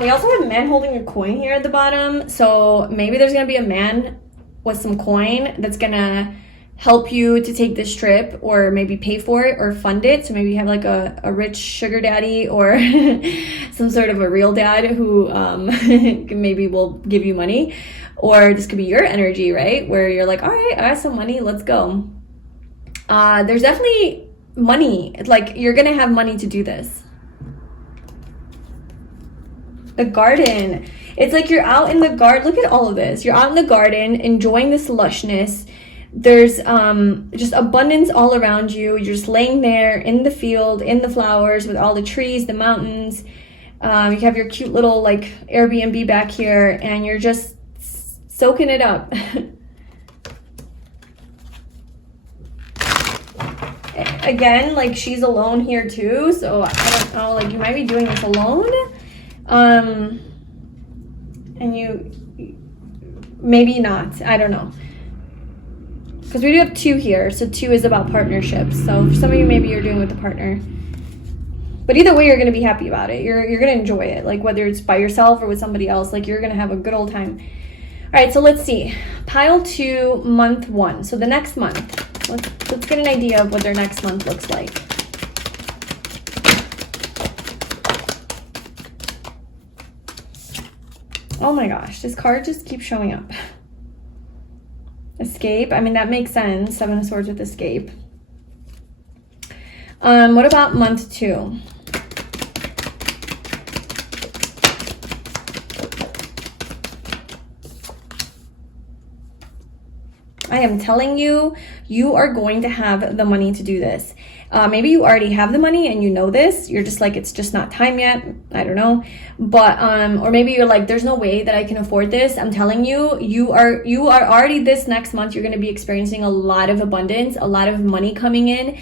We also have a man holding a coin here at the bottom. So maybe there's going to be a man with some coin that's going to help you to take this trip, or maybe pay for it or fund it. So maybe you have like a rich sugar daddy or some sort of a real dad who maybe will give you money. Or this could be your energy, right? Where you're like, all right, I have some money, let's go. There's definitely money. It's like you're gonna have money to do this. The Garden. It's like you're out in the garden. Look at all of this. You're out in the garden enjoying this lushness. There's just abundance all around you. You're just laying there in the field, in the flowers, with all the trees, the mountains. You have your cute little like Airbnb back here, and you're just soaking it up. Again, like she's alone here too, so I don't know, like you might be doing this alone. And you maybe not, I don't know. Because we do have 2 here, so 2 is about partnerships. So for some of you, maybe you're doing with a partner. But either way, you're going to be happy about it. You're going to enjoy it. Like whether it's by yourself or with somebody else, like you're going to have a good old time. All right, so let's see. Pile 2, month 1. So the next month. Let's get an idea of what their next month looks like. Oh my gosh, this card just keeps showing up. Escape. I mean, that makes sense. 7 of Swords with escape. What about month 2? I am telling you, you are going to have the money to do this. Maybe you already have the money and you know this. You're just like, it's just not time yet. I don't know. But, or maybe you're like, there's no way that I can afford this. I'm telling you, you are already this next month, you're going to be experiencing a lot of abundance, a lot of money coming in.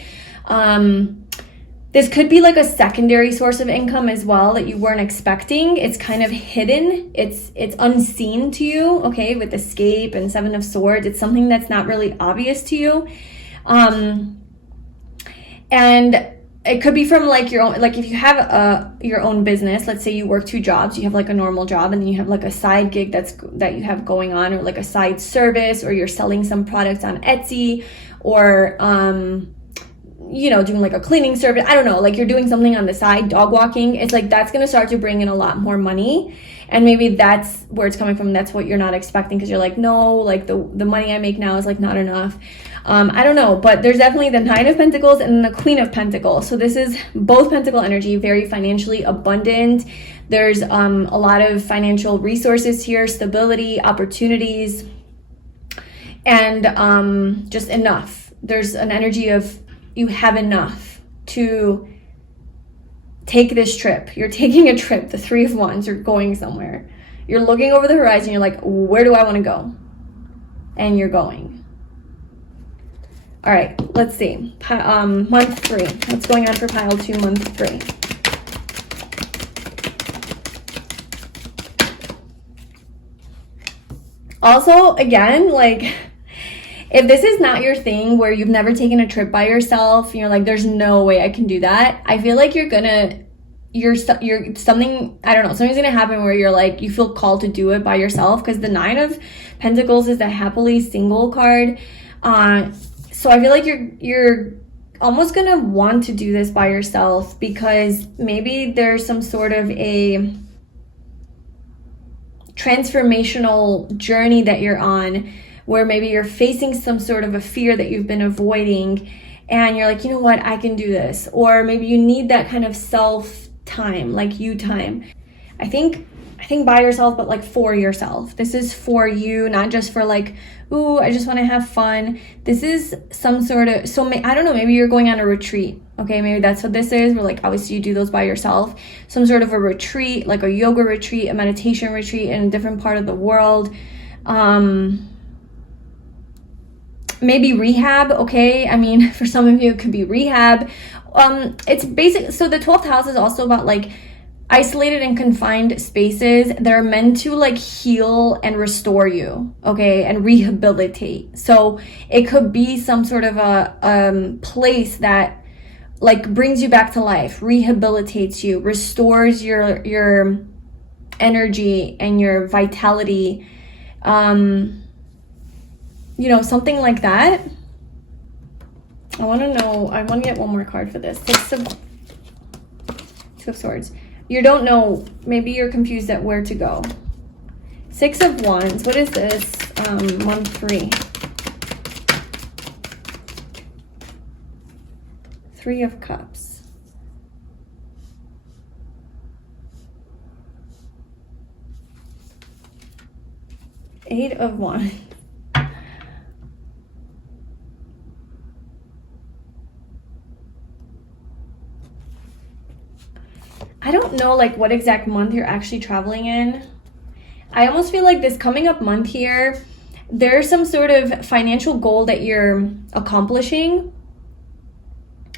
This could be like a secondary source of income as well that you weren't expecting. It's kind of hidden. It's unseen to you, okay, with escape and 7 of Swords. It's something that's not really obvious to you. And it could be from like your own, like if you have your own business, let's say you work 2 jobs, you have like a normal job and then you have like a side gig that you have going on, or like a side service, or you're selling some products on Etsy, or you know, doing like a cleaning service. I don't know, like you're doing something on the side, dog walking. It's like that's going to start to bring in a lot more money. And maybe that's where it's coming from. That's what you're not expecting, because you're like, no, like the money I make now is like not enough. I don't know, but there's definitely the 9 of Pentacles and the Queen of Pentacles. So this is both Pentacle energy, very financially abundant. There's a lot of financial resources here, stability, opportunities, and just enough. There's an energy of you have enough to take this trip. You're taking a trip, the 3 of Wands, you're going somewhere. You're looking over the horizon, you're like, where do I want to go? And you're going. All right, let's see. Month 3. What's going on for pile 2, month 3? Also, again, like, if this is not your thing, where you've never taken a trip by yourself, and you're like, there's no way I can do that, I feel like you're something, I don't know, something's gonna happen where you're like, you feel called to do it by yourself, because the 9 of Pentacles is the happily single card. So I feel like you're almost gonna want to do this by yourself, because maybe there's some sort of a transformational journey that you're on, where maybe you're facing some sort of a fear that you've been avoiding, and you're like, you know what, I can do this. Or maybe you need that kind of self time, like you time. I think by yourself, but like for yourself. This is for you, not just for like, ooh, I just want to have fun. This is some sort of, I don't know, maybe you're going on a retreat. Okay, maybe that's what this is. Where like, obviously you do those by yourself. Some sort of a retreat, like a yoga retreat, a meditation retreat in a different part of the world. Maybe rehab, okay? I mean, for some of you, it could be rehab. It's basic. So the 12th house is also about like isolated and confined spaces. They're meant to like heal and restore you, okay? And rehabilitate. So it could be some sort of a place that like brings you back to life, rehabilitates you, restores your energy and your vitality. You know, something like that. I want to get one more card for this. 2 of Swords. You don't know, maybe you're confused at where to go. 6 of Wands, what is this? Month 3. 3 of Cups. 8 of Wands. I don't know like what exact month you're actually traveling in. I almost feel like this coming up month here, there's some sort of financial goal that you're accomplishing.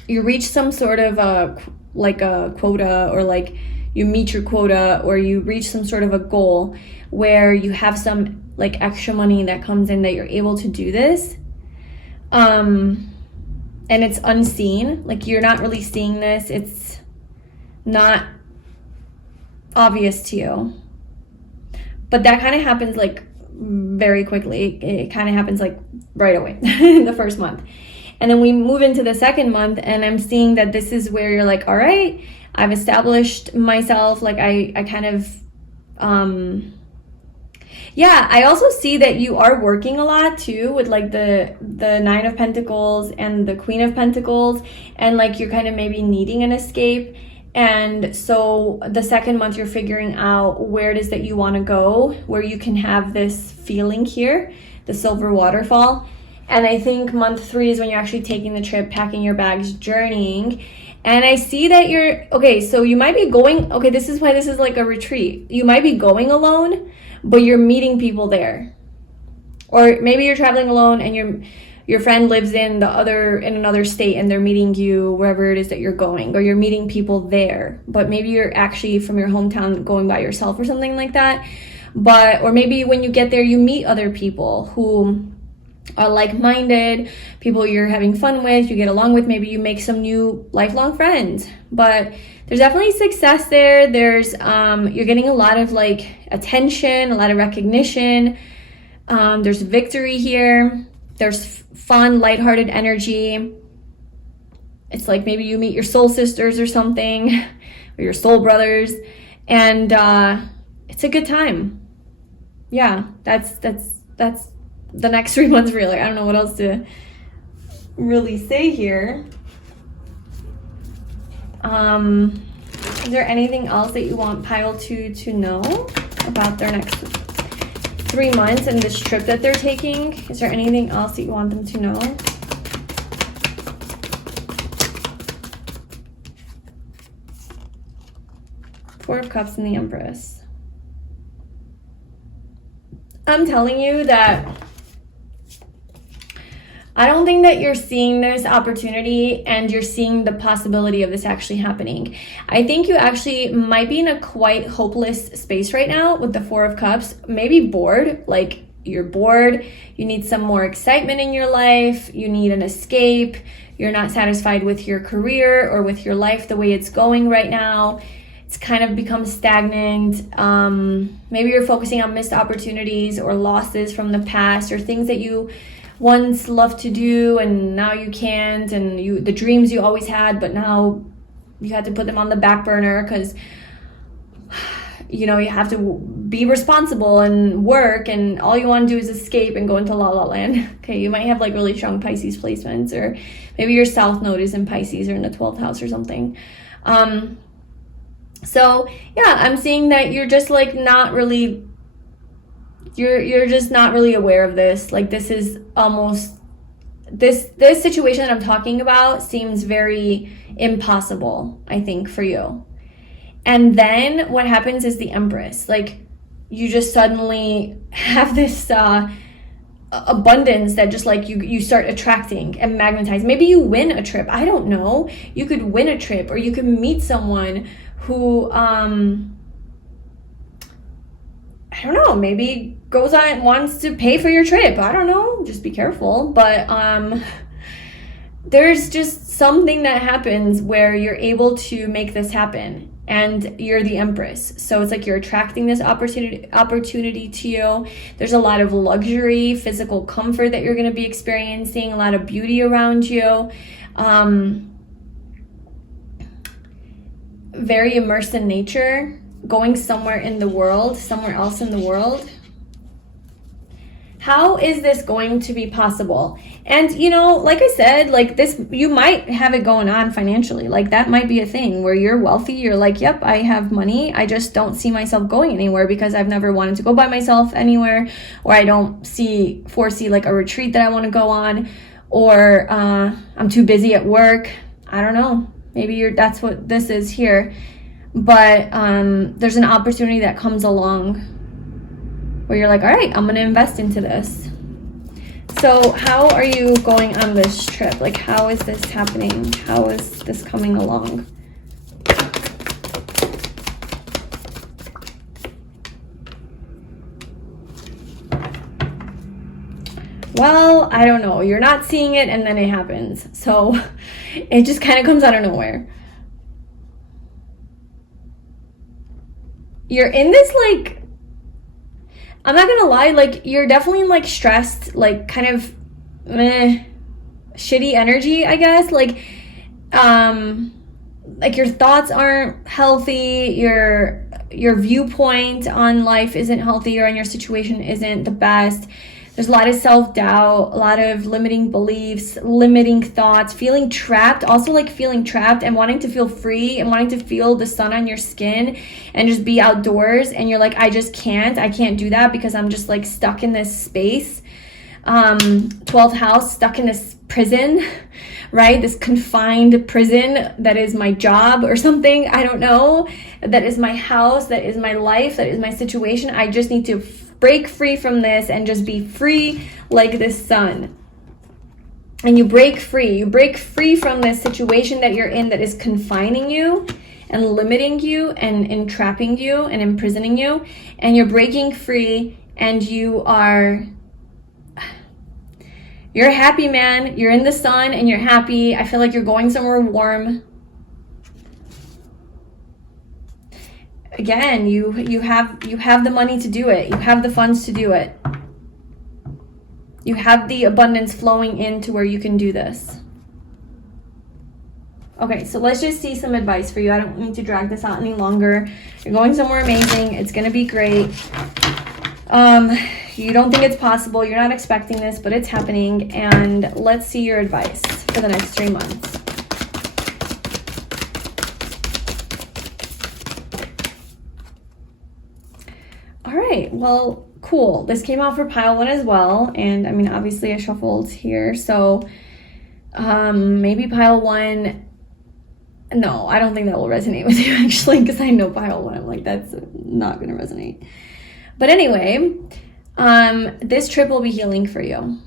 You reach some sort of a quota, or like you meet your quota, or you reach some sort of a goal where you have some like extra money that comes in that you're able to do this. And it's unseen, like you're not really seeing this. It's not obvious to you. But that kind of happens like very quickly. It kind of happens like right away in the first month. And then we move into the second month, and I'm seeing that this is where you're like, all right, I've established myself. Like I kind of, yeah, I also see that you are working a lot too with like the 9 of Pentacles and the Queen of Pentacles, and like you're kind of maybe needing an escape. And so the second month you're figuring out where it is that you want to go, where you can have this feeling here, the silver waterfall. And I think month 3 is when you're actually taking the trip, packing your bags, journeying. And I see that you're, okay, so you might be going, okay, this is why this is like a retreat. You might be going alone, but you're meeting people there. Or maybe you're traveling alone and your friend lives in another state, and they're meeting you wherever it is that you're going, or you're meeting people there. But maybe you're actually from your hometown going by yourself or something like that. Or maybe when you get there, you meet other people who are like-minded, people you're having fun with, you get along with. Maybe you make some new lifelong friends. But there's definitely success there. There's you're getting a lot of like attention, a lot of recognition. There's victory here. There's fun, lighthearted energy. It's like maybe you meet your soul sisters or something, or your soul brothers, and it's a good time. Yeah, that's the next 3 months really. I don't know what else to really say here. Is there anything else that you want pile 2 to know about their next 3 months and this trip that they're taking? Is there anything else that you want them to know? Four of Cups and the Empress. I'm telling you that I don't think that you're seeing this opportunity and you're seeing the possibility of this actually happening. I think you actually might be in a quite hopeless space right now with the Four of Cups. Maybe bored, like you're bored. You need some more excitement in your life. You need an escape. You're not satisfied with your career or with your life the way it's going right now. It's kind of become stagnant. Maybe you're focusing on missed opportunities or losses from the past, or things that you once loved to do and now you can't, and the dreams you always had, but now you had to put them on the back burner because you have to be responsible and work, and all you want to do is escape and go into la la land. Okay, you might have like really strong Pisces placements, or maybe your South Node is in Pisces or in the 12th house or something. So yeah, I'm seeing that you're just like not really, you're just not really aware of this. Like this is almost, this situation that I'm talking about seems very impossible, I think, for you. And then what happens is the Empress, like you just suddenly have this abundance that just like you start attracting and magnetizing. Maybe you win a trip. I don't know. You could win a trip, or you could meet someone who I don't know, maybe goes on and wants to pay for your trip. I don't know, just be careful. But there's just something that happens where you're able to make this happen, and you're the Empress. So it's like you're attracting this opportunity to you. There's a lot of luxury, physical comfort that you're going to be experiencing, a lot of beauty around you. Very immersed in nature, going somewhere else in the world. How is this going to be possible? And, you know, like I said, like this, you might have it going on financially. Like that might be a thing where you're wealthy. You're like, yep, I have money. I just don't see myself going anywhere because I've never wanted to go by myself anywhere, or I don't foresee like a retreat that I want to go on, or I'm too busy at work. I don't know. Maybe that's what this is here. But there's an opportunity that comes along where you're like, all right, I'm going to invest into this. So how are you going on this trip? Like, how is this happening? How is this coming along? Well, I don't know. You're not seeing it and then it happens. So it just kind of comes out of nowhere. You're in this, like, I'm not gonna lie, like, you're definitely, like, stressed, like, kind of shitty energy, I guess. Like your thoughts aren't healthy, your viewpoint on life isn't healthy, or on your situation isn't the best. There's a lot of self-doubt, a lot of limiting beliefs, limiting thoughts, feeling trapped, also like feeling trapped and wanting to feel free and wanting to feel the sun on your skin and just be outdoors. And you're like, I can't do that because I'm just like stuck in this space. 12th house, stuck in this prison, right? This confined prison that is my job or something. I don't know. That is my house. That is my life. That is my situation. I just need to break free from this and just be free like this sun. And you break free from this situation that you're in that is confining you and limiting you and entrapping you and imprisoning you. And you're breaking free and you're a happy man. You're in the sun and you're happy. I feel like you're going somewhere warm. Again, you have the money to do it. You have the funds to do it. You have the abundance flowing into where you can do this. Okay, so let's just see some advice for you. I don't need to drag this out any longer. You're going somewhere amazing. It's going to be great. You don't think it's possible. You're not expecting this, but it's happening. And let's see your advice for the next 3 months. All right, well, cool. This came out for pile 1 as well. And I mean, obviously I shuffled here. So maybe pile 1. No, I don't think that will resonate with you actually, because I know pile 1. I'm like, that's not going to resonate. But anyway, this trip will be healing for you.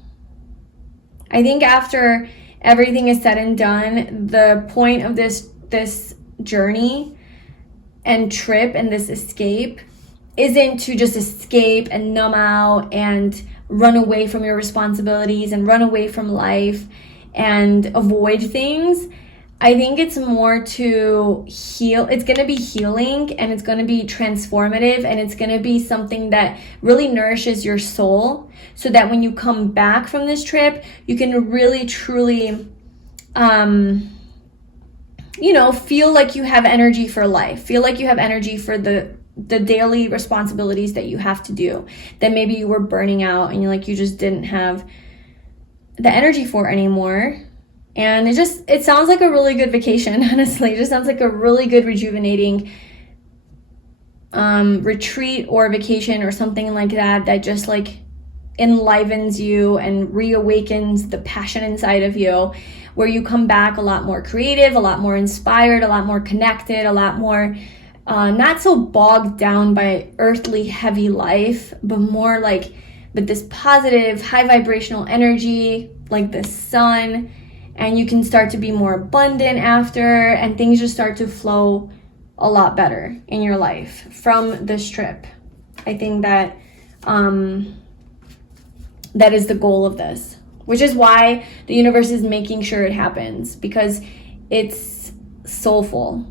I think after everything is said and done, the point of this journey and trip and this escape isn't to just escape and numb out and run away from your responsibilities and run away from life and avoid things. I think it's more to heal. It's going to be healing and it's going to be transformative and it's going to be something that really nourishes your soul so that when you come back from this trip, you can really, truly, feel like you have energy for life. Feel like you have energy for the daily responsibilities that you have to do, that maybe you were burning out and you just didn't have the energy for anymore. And it sounds like a really good vacation, honestly. It just sounds like a really good rejuvenating retreat or vacation or something like that just like enlivens you and reawakens the passion inside of you, where you come back a lot more creative, a lot more inspired, a lot more connected, a lot more not so bogged down by earthly heavy life, but more like with this positive, high vibrational energy, like the sun. And you can start to be more abundant after, and things just start to flow a lot better in your life from this trip. I think that that is the goal of this, which is why the universe is making sure it happens, because it's soulful.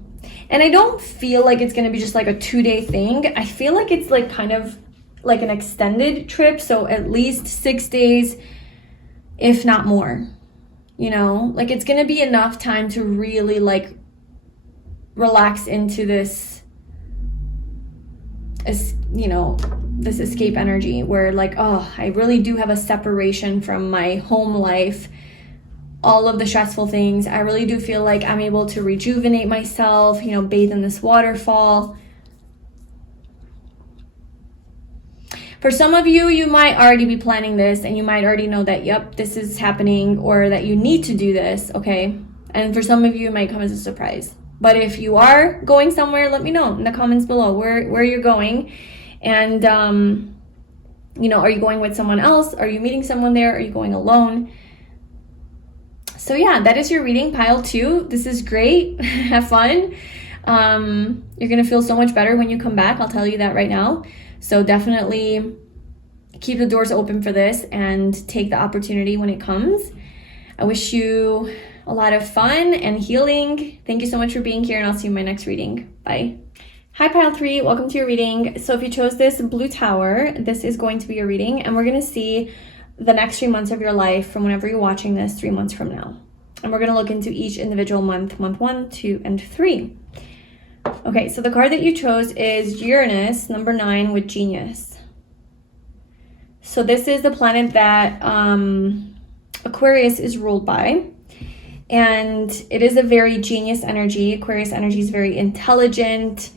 And I don't feel like it's going to be just like a 2-day thing. I feel like it's like kind of like an extended trip. So at least 6 days, if not more. Like it's going to be enough time to really like relax into this, you know, this escape energy where like, oh, I really do have a separation from my home life, all of the stressful things. I really do feel like I'm able to rejuvenate myself, you know, bathe in this waterfall. For some of you, you might already be planning this and you might already know that, yep, this is happening, or that you need to do this, okay? And for some of you, it might come as a surprise. But if you are going somewhere, let me know in the comments below where you're going. And, you know, are you going with someone else? Are you meeting someone there? Are you going alone? So yeah, that is your reading, pile 2. This is great. Have fun. You're going to feel so much better when you come back. I'll tell you that right now. So definitely keep the doors open for this and take the opportunity when it comes. I wish you a lot of fun and healing. Thank you so much for being here, and I'll see you in my next reading. Bye. Hi, pile 3. Welcome to your reading. So if you chose this blue tower, this is going to be your reading, and we're going to see the next 3 months of your life from whenever you're watching this 3 months from now. And we're going to look into each individual month 1, 2, and 3. Okay, so the card that you chose is Uranus, number 9, with Genius. So this is the planet that Aquarius is ruled by. And it is a very genius energy. Aquarius energy is very intelligent,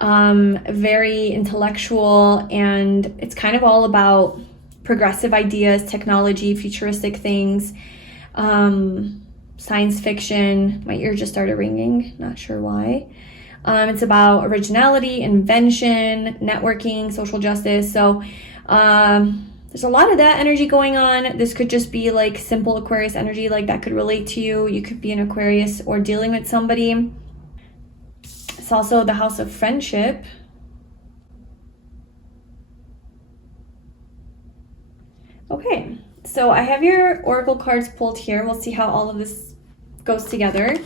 very intellectual, and it's kind of all about progressive ideas, technology, futuristic things, science fiction. My ear just started ringing, not sure why. It's about originality, invention, networking, social justice. So there's a lot of that energy going on. This could just be like simple Aquarius energy, like that could relate to you. You could be an Aquarius or dealing with somebody. It's also the house of friendship. Okay, so I have your oracle cards pulled here. We'll see how all of this goes together.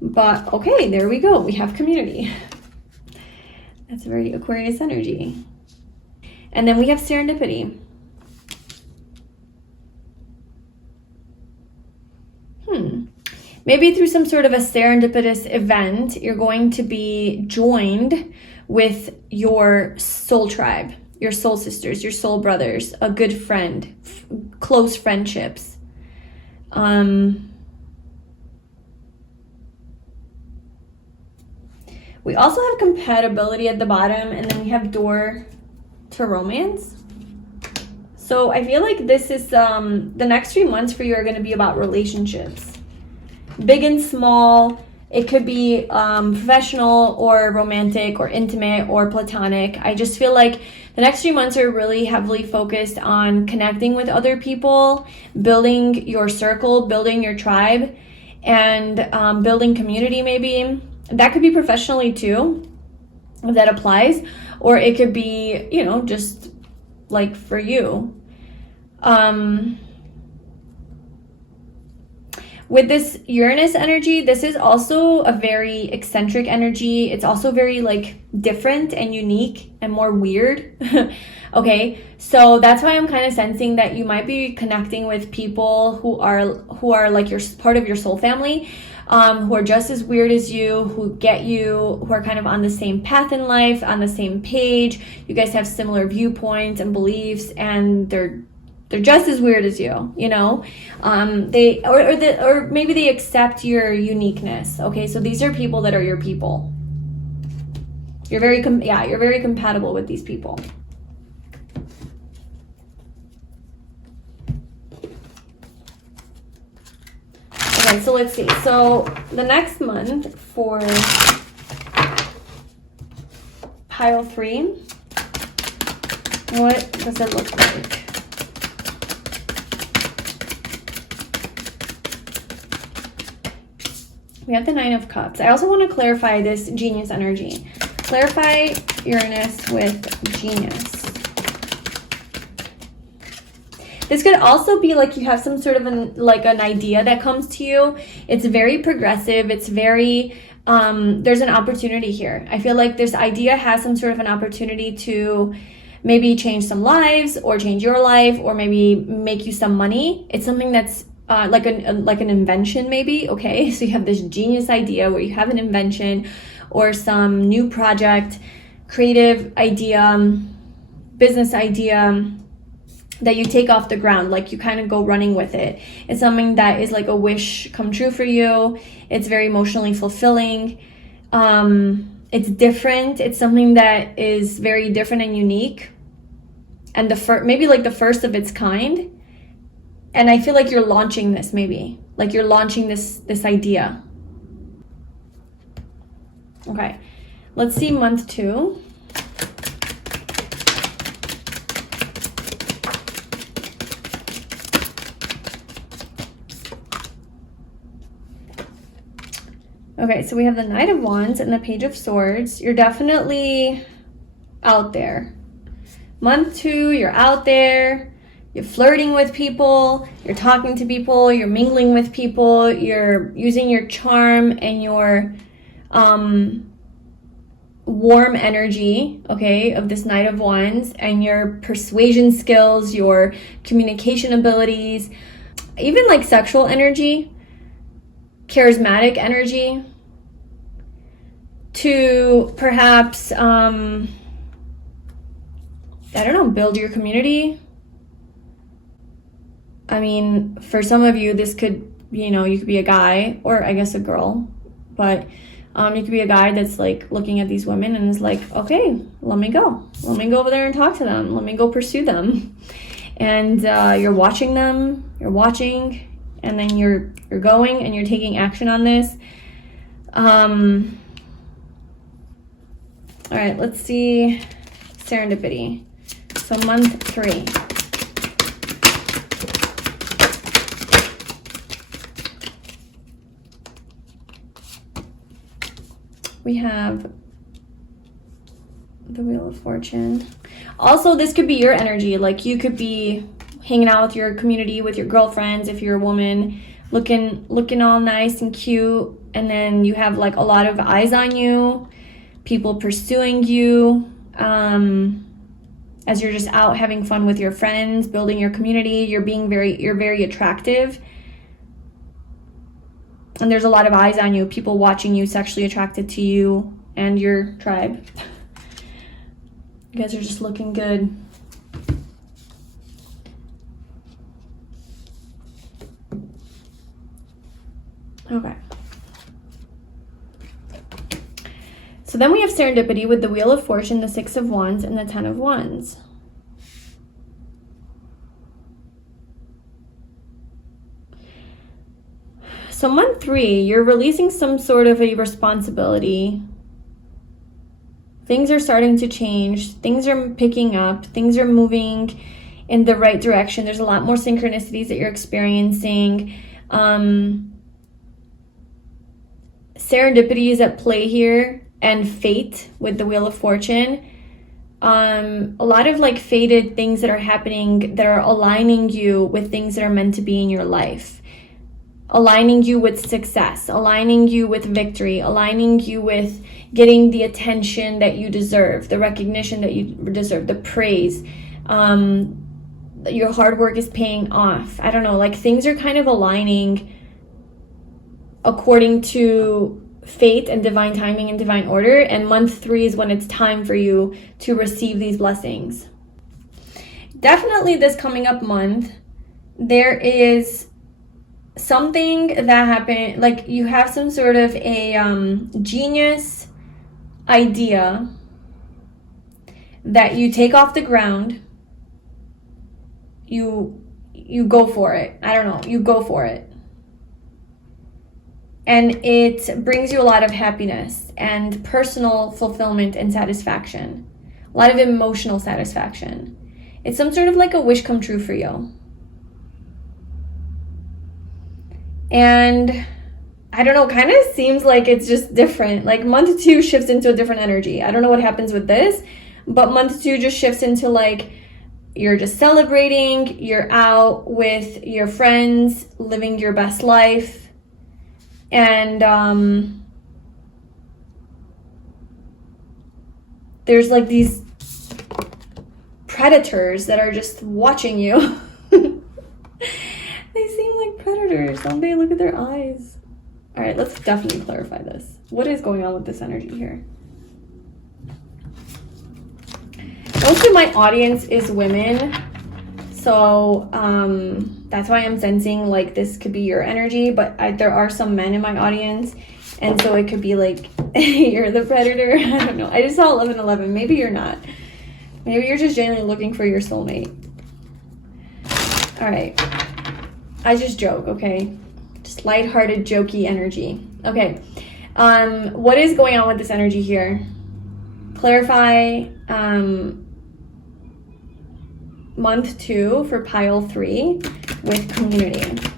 But okay, there we go. We have community. That's very Aquarius energy. And then we have serendipity. Maybe through some sort of a serendipitous event, you're going to be joined with your soul tribe, your soul sisters, your soul brothers, a good friend, close friendships. We also have compatibility at the bottom, and then we have door to romance. So I feel like this is, the next 3 months for you are going to be about relationships. Big and small. It could be professional or romantic or intimate or platonic. I just feel like the next 3 months are really heavily focused on connecting with other people, building your circle, building your tribe, and building community maybe. That could be professionally too, if that applies. Or it could be, you know, just like for you. With this Uranus energy, this is also a very eccentric energy. It's also very like different and unique and more weird. Okay, so that's why I'm kind of sensing that you might be connecting with people who are like your part of your soul family, who are just as weird as you, who get you, who are kind of on the same path in life, on the same page. You guys have similar viewpoints and beliefs, and they're just as weird as you, you know. Or maybe they accept your uniqueness. Okay, so these are people that are your people. You're very compatible with these people. Okay, so let's see. So the next month for pile 3, what does it look like? We have the 9 of Cups. I also want to clarify this Genius energy. Clarify Uranus with Genius. This could also be like you have some sort of an idea that comes to you. It's very progressive. It's very, there's an opportunity here. I feel like this idea has some sort of an opportunity to maybe change some lives or change your life or maybe make you some money. It's something that's like an invention maybe, okay? So you have this genius idea where you have an invention or some new project, creative idea, business idea that you take off the ground, like you kind of go running with it. It's something that is like a wish come true for you. It's very emotionally fulfilling. It's different. It's something that is very different and unique, and maybe like the first of its kind. And I feel like you're launching this, maybe like you're launching this idea. Okay, let's see month 2. Okay, so we have the Knight of Wands and the Page of Swords. You're definitely out there. Month 2, you're out there. You're flirting with people. You're talking to people. You're mingling with people. You're using your charm and your warm energy, okay, of this Knight of Wands, and your persuasion skills, your communication abilities, even like sexual energy, charismatic energy, to perhaps I don't know, build your community. I mean, for some of you, this could, you know, you could be a guy, or I guess a girl, but you could be a guy that's like looking at these women and is like, okay, let me go over there and talk to them, let me go pursue them. And you're watching them, and then you're going and you're taking action on this. All right, let's see serendipity. So month 3. We have the Wheel of Fortune. Also, this could be your energy. Like you could be hanging out with your community, with your girlfriends, if you're a woman, looking all nice and cute, and then you have like a lot of eyes on you, people pursuing you, as you're just out having fun with your friends, building your community. You're very attractive, and there's a lot of eyes on you, people watching you, sexually attracted to you and your tribe. You guys are just looking good. Okay. So then we have serendipity with the Wheel of Fortune, the 6 of Wands, and the 10 of Wands. So month 3, you're releasing some sort of a responsibility. Things are starting to change. Things are picking up. Things are moving in the right direction. There's a lot more synchronicities that you're experiencing. Serendipity is at play here, and fate with the Wheel of Fortune. A lot of like fated things that are happening that are aligning you with things that are meant to be in your life, aligning you with success, aligning you with victory, aligning you with getting the attention that you deserve, the recognition that you deserve, the praise. Your hard work is paying off. I don't know, like things are kind of aligning according to fate and divine timing and divine order. And month 3 is when it's time for you to receive these blessings. Definitely this coming up month, there is something that happened, like you have some sort of a genius idea that you take off the ground. You go for it. I don't know, you go for it. And it brings you a lot of happiness and personal fulfillment and satisfaction. A lot of emotional satisfaction. It's some sort of like a wish come true for you. And I don't know, kind of seems like it's just different. Like month 2 shifts into a different energy. I don't know what happens with this, but month 2 just shifts into like, you're just celebrating, you're out with your friends, living your best life. And there's like these predators that are just watching you. They seem like predators, don't they? Look at their eyes. All right, let's definitely clarify this. What is going on with this energy here? Most of my audience is women. So that's why I'm sensing like this could be your energy, but there are some men in my audience. And so it could be like, you're the predator. I don't know. I just saw 1111. Maybe you're not. Maybe you're just genuinely looking for your soulmate. All right. I just joke, okay? Just lighthearted, jokey energy. Okay. What is going on with this energy here? Clarify month 2 for pile 3 with community.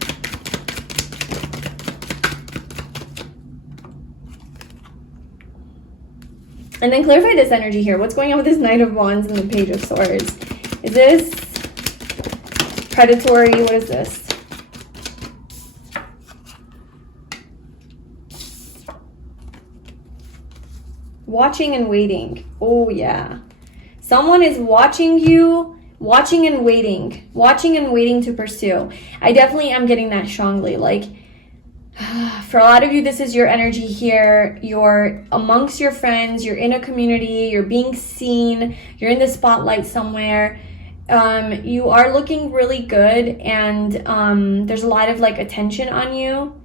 And then clarify this energy here. What's going on with this Knight of Wands and the Page of Swords? Is this predatory? What is this? Watching and waiting. Oh, yeah. Someone is watching you, watching and waiting to pursue. I definitely am getting that strongly. Like, for a lot of you, this is your energy here. You're amongst your friends, you're in a community, you're being seen, you're in the spotlight somewhere. You are looking really good, and there's a lot of like attention on you.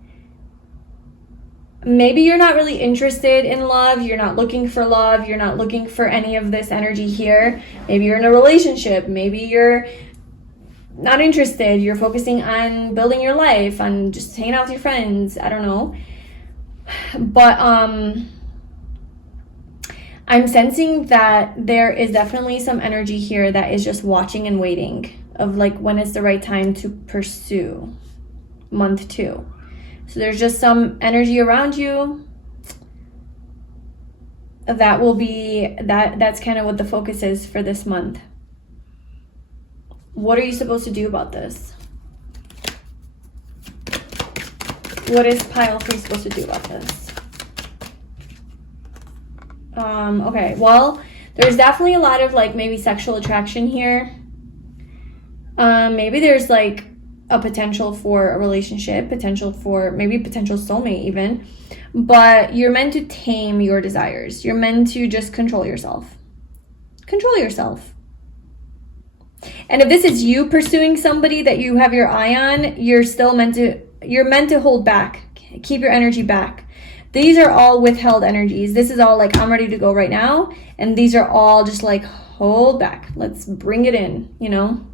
Maybe you're not really interested in love, you're not looking for love, you're not looking for any of this energy here. Maybe you're in a relationship, maybe you're not interested, you're focusing on building your life, on just hanging out with your friends, I don't know. But I'm sensing that there is definitely some energy here that is just watching and waiting of like when it's the right time to pursue month 2. So there's just some energy around you that will be, that's kind of what the focus is for this month. What are you supposed to do about this? What is pile 3 supposed to do about this? Okay, well, there's definitely a lot of like maybe sexual attraction here. Maybe there's like a potential for a relationship, potential soulmate even, but you're meant to tame your desires. You're meant to just control yourself. Control yourself. And if this is you pursuing somebody that you have your eye on, you're meant to hold back. Keep your energy back. These are all withheld energies. This is all like, I'm ready to go right now. And these are all just like, hold back. Let's bring it in, you know?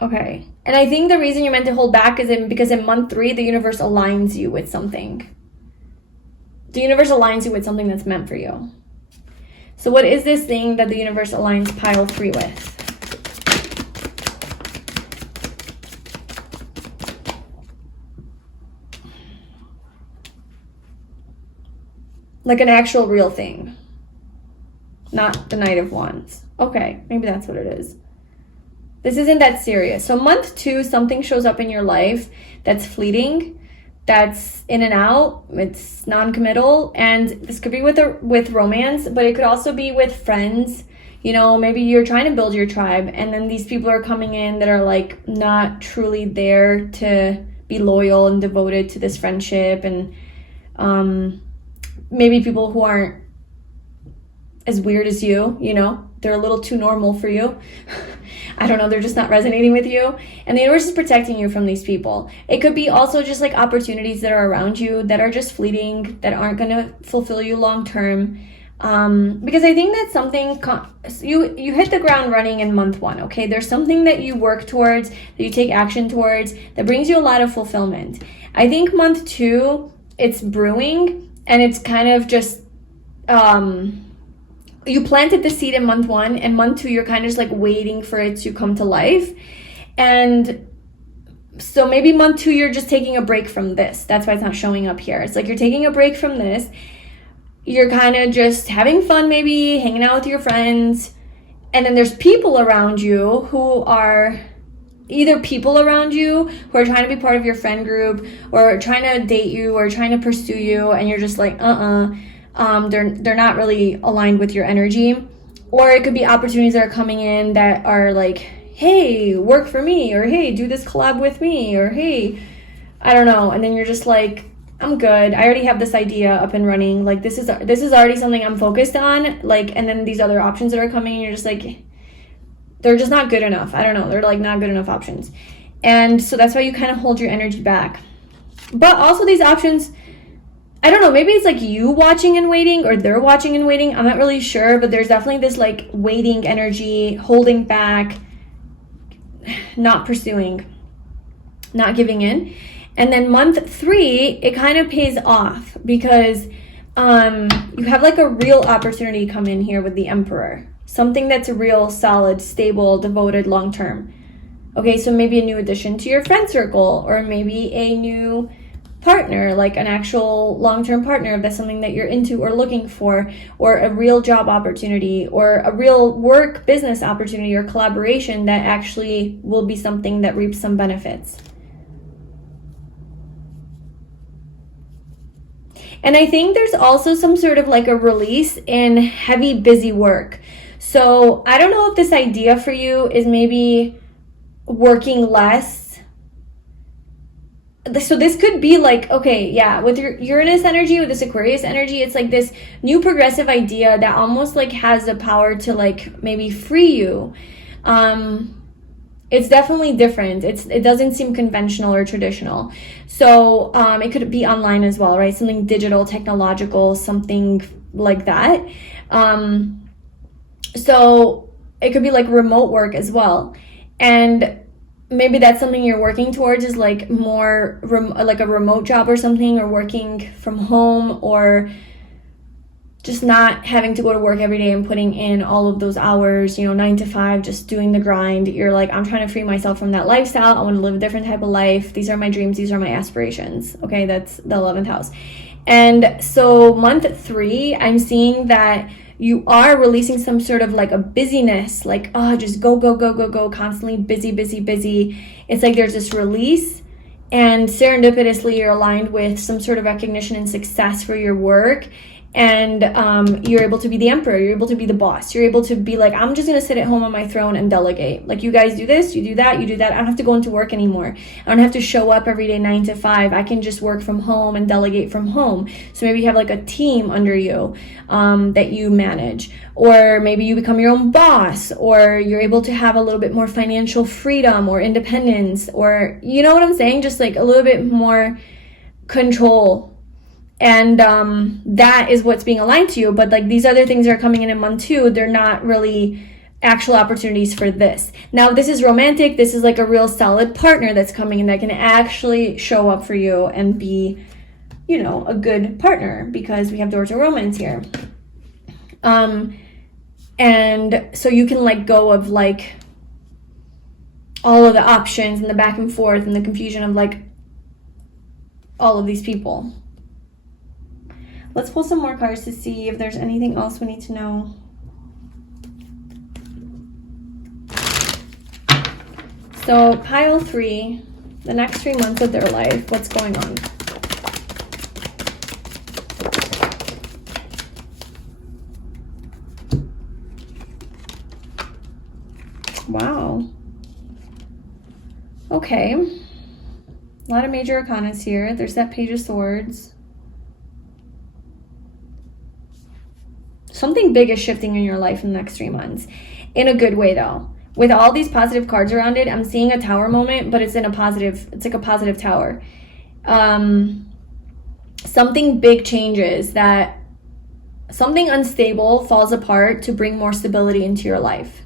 Okay. And I think the reason you're meant to hold back is because in month 3, the universe aligns you with something. The universe aligns you with something that's meant for you. So what is this thing that the universe aligns pile 3 with? Like an actual real thing. Not the Knight of Wands. Okay, maybe that's what it is. This isn't that serious. So month 2, something shows up in your life that's fleeting, that's in and out, it's non-committal, and this could be with romance, but it could also be with friends. You know, maybe you're trying to build your tribe, and then these people are coming in that are like not truly there to be loyal and devoted to this friendship, and maybe people who aren't as weird as you know, they're a little too normal for you. I don't know, they're just not resonating with you. And the universe is protecting you from these people. It could be also just like opportunities that are around you that are just fleeting, that aren't going to fulfill you long term. Because I think that's something, you hit the ground running in month 1, okay? There's something that you work towards, that you take action towards, that brings you a lot of fulfillment. I think month 2, it's brewing, and it's kind of just, you planted the seed in month 1, and month 2, you're kind of just like waiting for it to come to life. And so maybe month 2, you're just taking a break from this. That's why it's not showing up here. It's like you're taking a break from this. You're kind of just having fun, maybe hanging out with your friends. And then there's people around you who are either people around you who are trying to be part of your friend group, or trying to date you, or trying to pursue you. And you're just like, they're not really aligned with your energy. Or it could be opportunities that are coming in that are like, hey, work for me, or hey, do this collab with me, or hey, I don't know. And then you're just like, I'm good. I already have this idea up and running. Like, this is already something I'm focused on. Like, and then these other options that are coming, and you're just like, they're just not good enough. I don't know. They're like not good enough options. And so that's why you kind of hold your energy back. But also these options, I don't know, maybe it's like you watching and waiting, or they're watching and waiting. I'm not really sure, but there's definitely this like waiting energy, holding back, not pursuing, not giving in. And then month 3, it kind of pays off because you have like a real opportunity come in here with the Emperor. Something that's a real solid, stable, devoted, long-term. Okay, so maybe a new addition to your friend circle, or maybe a new partner, like an actual long-term partner, if that's something that you're into or looking for, or a real job opportunity, or a real work business opportunity or collaboration that actually will be something that reaps some benefits. And I think there's also some sort of like a release in heavy, busy work. So I don't know if this idea for you is maybe working less. So this could be like, okay, yeah, with your Uranus energy, with this Aquarius energy, it's like this new progressive idea that almost like has the power to like maybe free you. It's definitely different. It doesn't seem conventional or traditional. So it could be online as well, right? Something digital, technological, something like that. So it could be like remote work as well. And maybe that's something you're working towards, is like more like a remote job or something, or working from home, or just not having to go to work every day and putting in all of those hours, 9 to 5, just doing the grind. You're like, I'm trying to free myself from that lifestyle. I want to live a different type of life. These are my dreams. These are my aspirations. Okay, that's the 11th house. And so month 3, I'm seeing that you are releasing some sort of like a busyness, like, just go, constantly busy. It's like there's this release, and serendipitously you're aligned with some sort of recognition and success for your work. And you're able to be the emperor. You're able to be the boss. You're able to be like, I'm just going to sit at home on my throne and delegate. Like, you guys do this, you do that, you do that. I don't have to go into work anymore. I don't have to show up every day 9 to 5. I can just work from home and delegate from home. So maybe you have like a team under you that you manage. Or maybe you become your own boss, or you're able to have a little bit more financial freedom or independence, or, you know what I'm saying? Just like a little bit more control. And that is what's being aligned to you. But like these other things that are coming in month 2, they're not really actual opportunities for this. Now, this is romantic. This is like a real solid partner that's coming in that can actually show up for you and be, a good partner, because we have doors of romance here. And so you can let go of like all of the options and the back and forth and the confusion of like all of these people. Let's pull some more cards to see if there's anything else we need to know. So pile 3, the next 3 months of their life, what's going on? Wow. Okay. A lot of major arcanas here. There's that Page of Swords. Something big is shifting in your life in the next 3 months. In a good way, though. With all these positive cards around it, I'm seeing a tower moment, but it's like a positive tower. Something big changes, that something unstable falls apart to bring more stability into your life.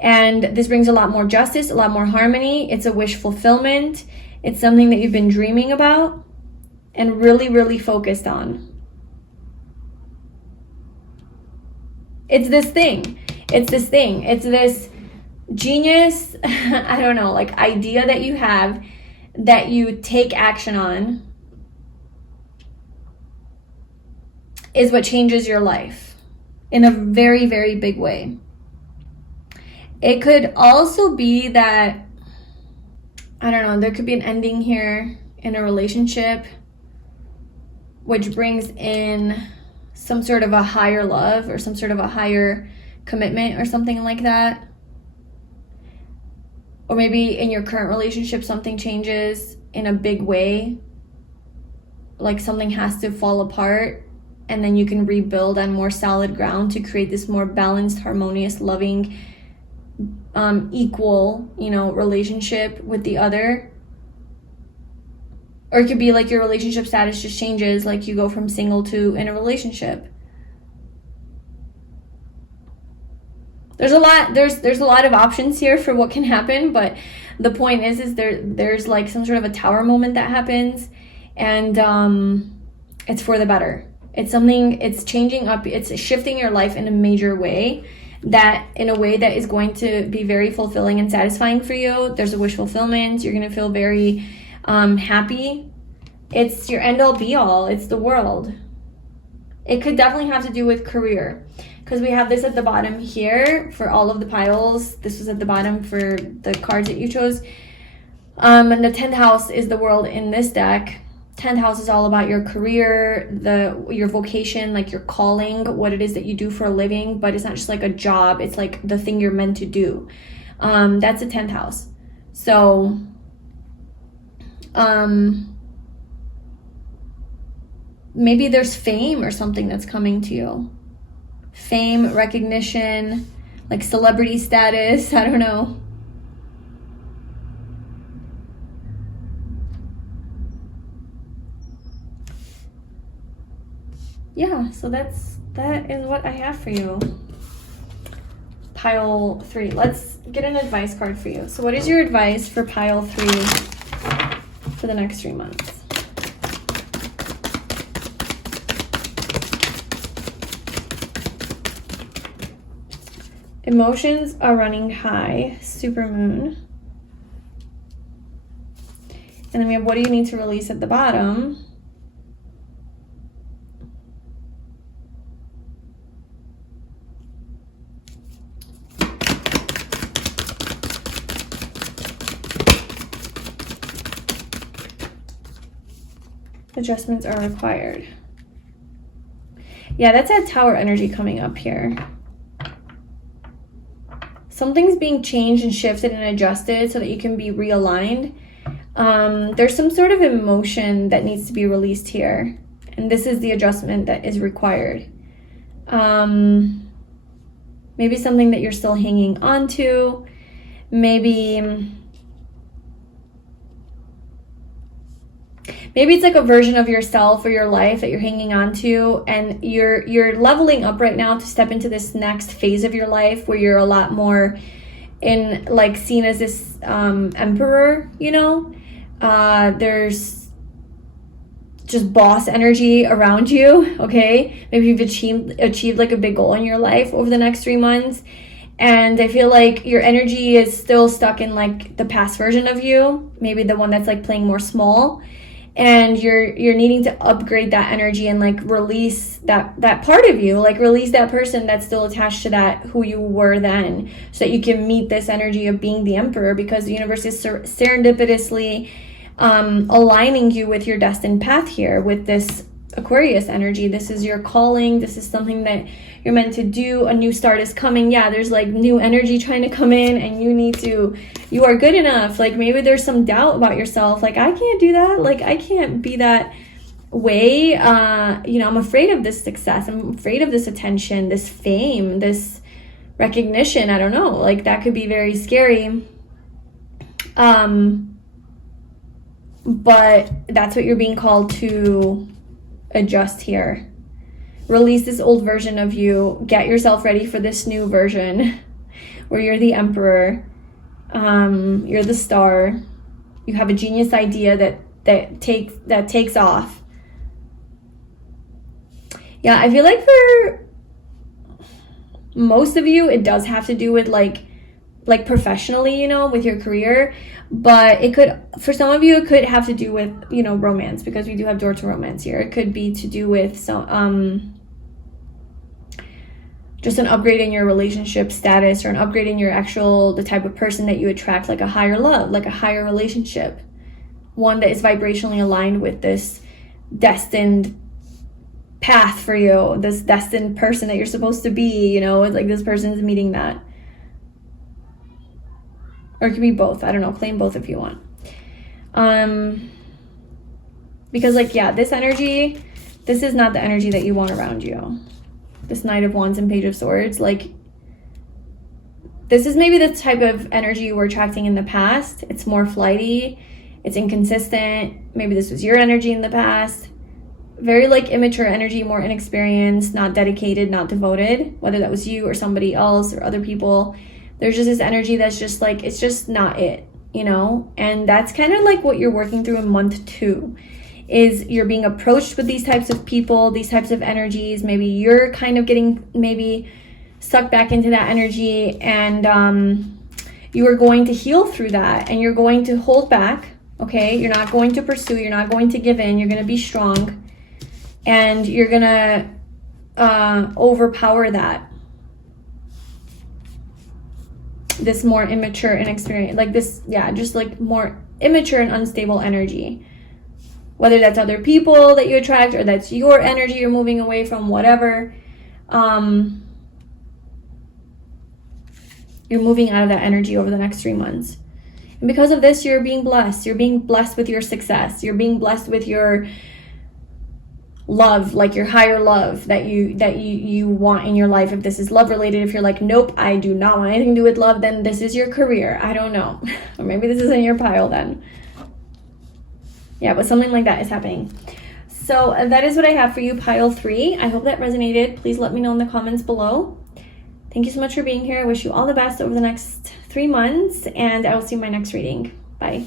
And this brings a lot more justice, a lot more harmony. It's a wish fulfillment. It's something that you've been dreaming about and really, really focused on. It's this thing. It's this genius, I don't know, like idea that you have that you take action on is what changes your life in a very, very big way. It could also be that, I don't know, there could be an ending here in a relationship, which brings in some sort of a higher love or some sort of a higher commitment or something like that. Or maybe in your current relationship, something changes in a big way. like something has to fall apart, and then you can rebuild on more solid ground to create this more balanced, harmonious, loving, equal, you know, relationship with the other. Or it could be like your relationship status just changes, like you go from single to in a relationship. There's a lot of options here for what can happen, but the point is there's like some sort of a tower moment that happens, and it's for the better. It's something, it's changing up, it's shifting your life in a major way, that in a way that is going to be very fulfilling and satisfying for you. There's a wish fulfillment. You're going to feel very happy. It's your end all be all. It's the world. It could definitely have to do with career, because we have this at the bottom here for all of the piles. This was at the bottom for the cards that you chose. And the 10th house is the world in this deck. 10th house is all about your career, your vocation, like your calling, what it is that you do for a living, but it's not just like a job. It's like the thing you're meant to do. That's the 10th house. So, maybe there's fame or something that's coming to you. Fame, recognition, like celebrity status, I don't know. Yeah, so that is what I have for you. Pile 3. Let's get an advice card for you. So what is your advice for pile 3 for the next 3 months? Emotions are running high, supermoon. And then we have what do you need to release at the bottom? Adjustments are required. Yeah, that's that tower energy coming up here. Something's being changed and shifted and adjusted so that you can be realigned. There's some sort of emotion that needs to be released here, and this is the adjustment that is required. Maybe something that you're still hanging on to. Maybe it's like a version of yourself or your life that you're hanging on to, and you're leveling up right now to step into this next phase of your life where you're a lot more in, like, seen as this emperor, you know. There's just boss energy around you, okay? Maybe you've achieved like a big goal in your life over the next 3 months, and I feel like your energy is still stuck in like the past version of you, maybe the one that's like playing more small. And you're needing to upgrade that energy and like release that part of you, like release that person that's still attached to that who you were then, so that you can meet this energy of being the emperor, because the universe is serendipitously aligning you with your destined path here with this Aquarius energy. This is your calling. This is something that you're meant to do. A new start is coming. Yeah, there's like new energy trying to come in, and you are good enough. Like maybe there's some doubt about yourself. Like, I can't do that. Like, I can't be that way. You know, I'm afraid of this success. I'm afraid of this attention, this fame, this recognition. I don't know. Like, that could be very scary. But that's what you're being called to adjust here. Release this old version of you. Get yourself ready for this new version where you're the emperor. You're the star. You have a genius idea that takes off. Yeah, I feel like for most of you, it does have to do with like professionally, you know, with your career. But it could, for some of you, it could have to do with, you know, romance, because we do have door to romance here. It could be to do with some just an upgrade in your relationship status, or an upgrade in your the type of person that you attract, like a higher love, like a higher relationship, one that is vibrationally aligned with this destined path for you, this destined person that you're supposed to be, you know. It's like this person is meeting that. Or it could be both. I don't know. Claim both if you want. Because like, yeah, this energy, this is not the energy that you want around you. This Knight of Wands and Page of Swords, like, this is maybe the type of energy you were attracting in the past. It's more flighty, it's inconsistent. Maybe this was your energy in the past. Very like immature energy, more inexperienced, not dedicated, not devoted, whether that was you or somebody else or other people. There's just this energy that's just like, it's just not it, you know? And that's kind of like what you're working through in month 2, is you're being approached with these types of people, these types of energies. Maybe you're kind of getting maybe sucked back into that energy, and you are going to heal through that, and you're going to hold back, okay? You're not going to pursue, you're not going to give in, you're going to be strong, and you're going to overpower that. This more immature and inexperienced, like this, yeah, just like more immature and unstable energy. Whether that's other people that you attract or that's your energy you're moving away from, whatever. You're moving out of that energy over the next 3 months. And because of this, you're being blessed. You're being blessed with your success. You're being blessed with your love, like your higher love that you want in your life. If this is love related, if you're like, nope, I do not want anything to do with love, then this is your career. I don't know. Or maybe this is in your pile then. Yeah, but something like that is happening. So that is what I have for you, pile 3. I hope that resonated. Please let me know in the comments below. Thank you so much for being here. I wish you all the best over the next 3 months, and I will see you in my next reading. Bye.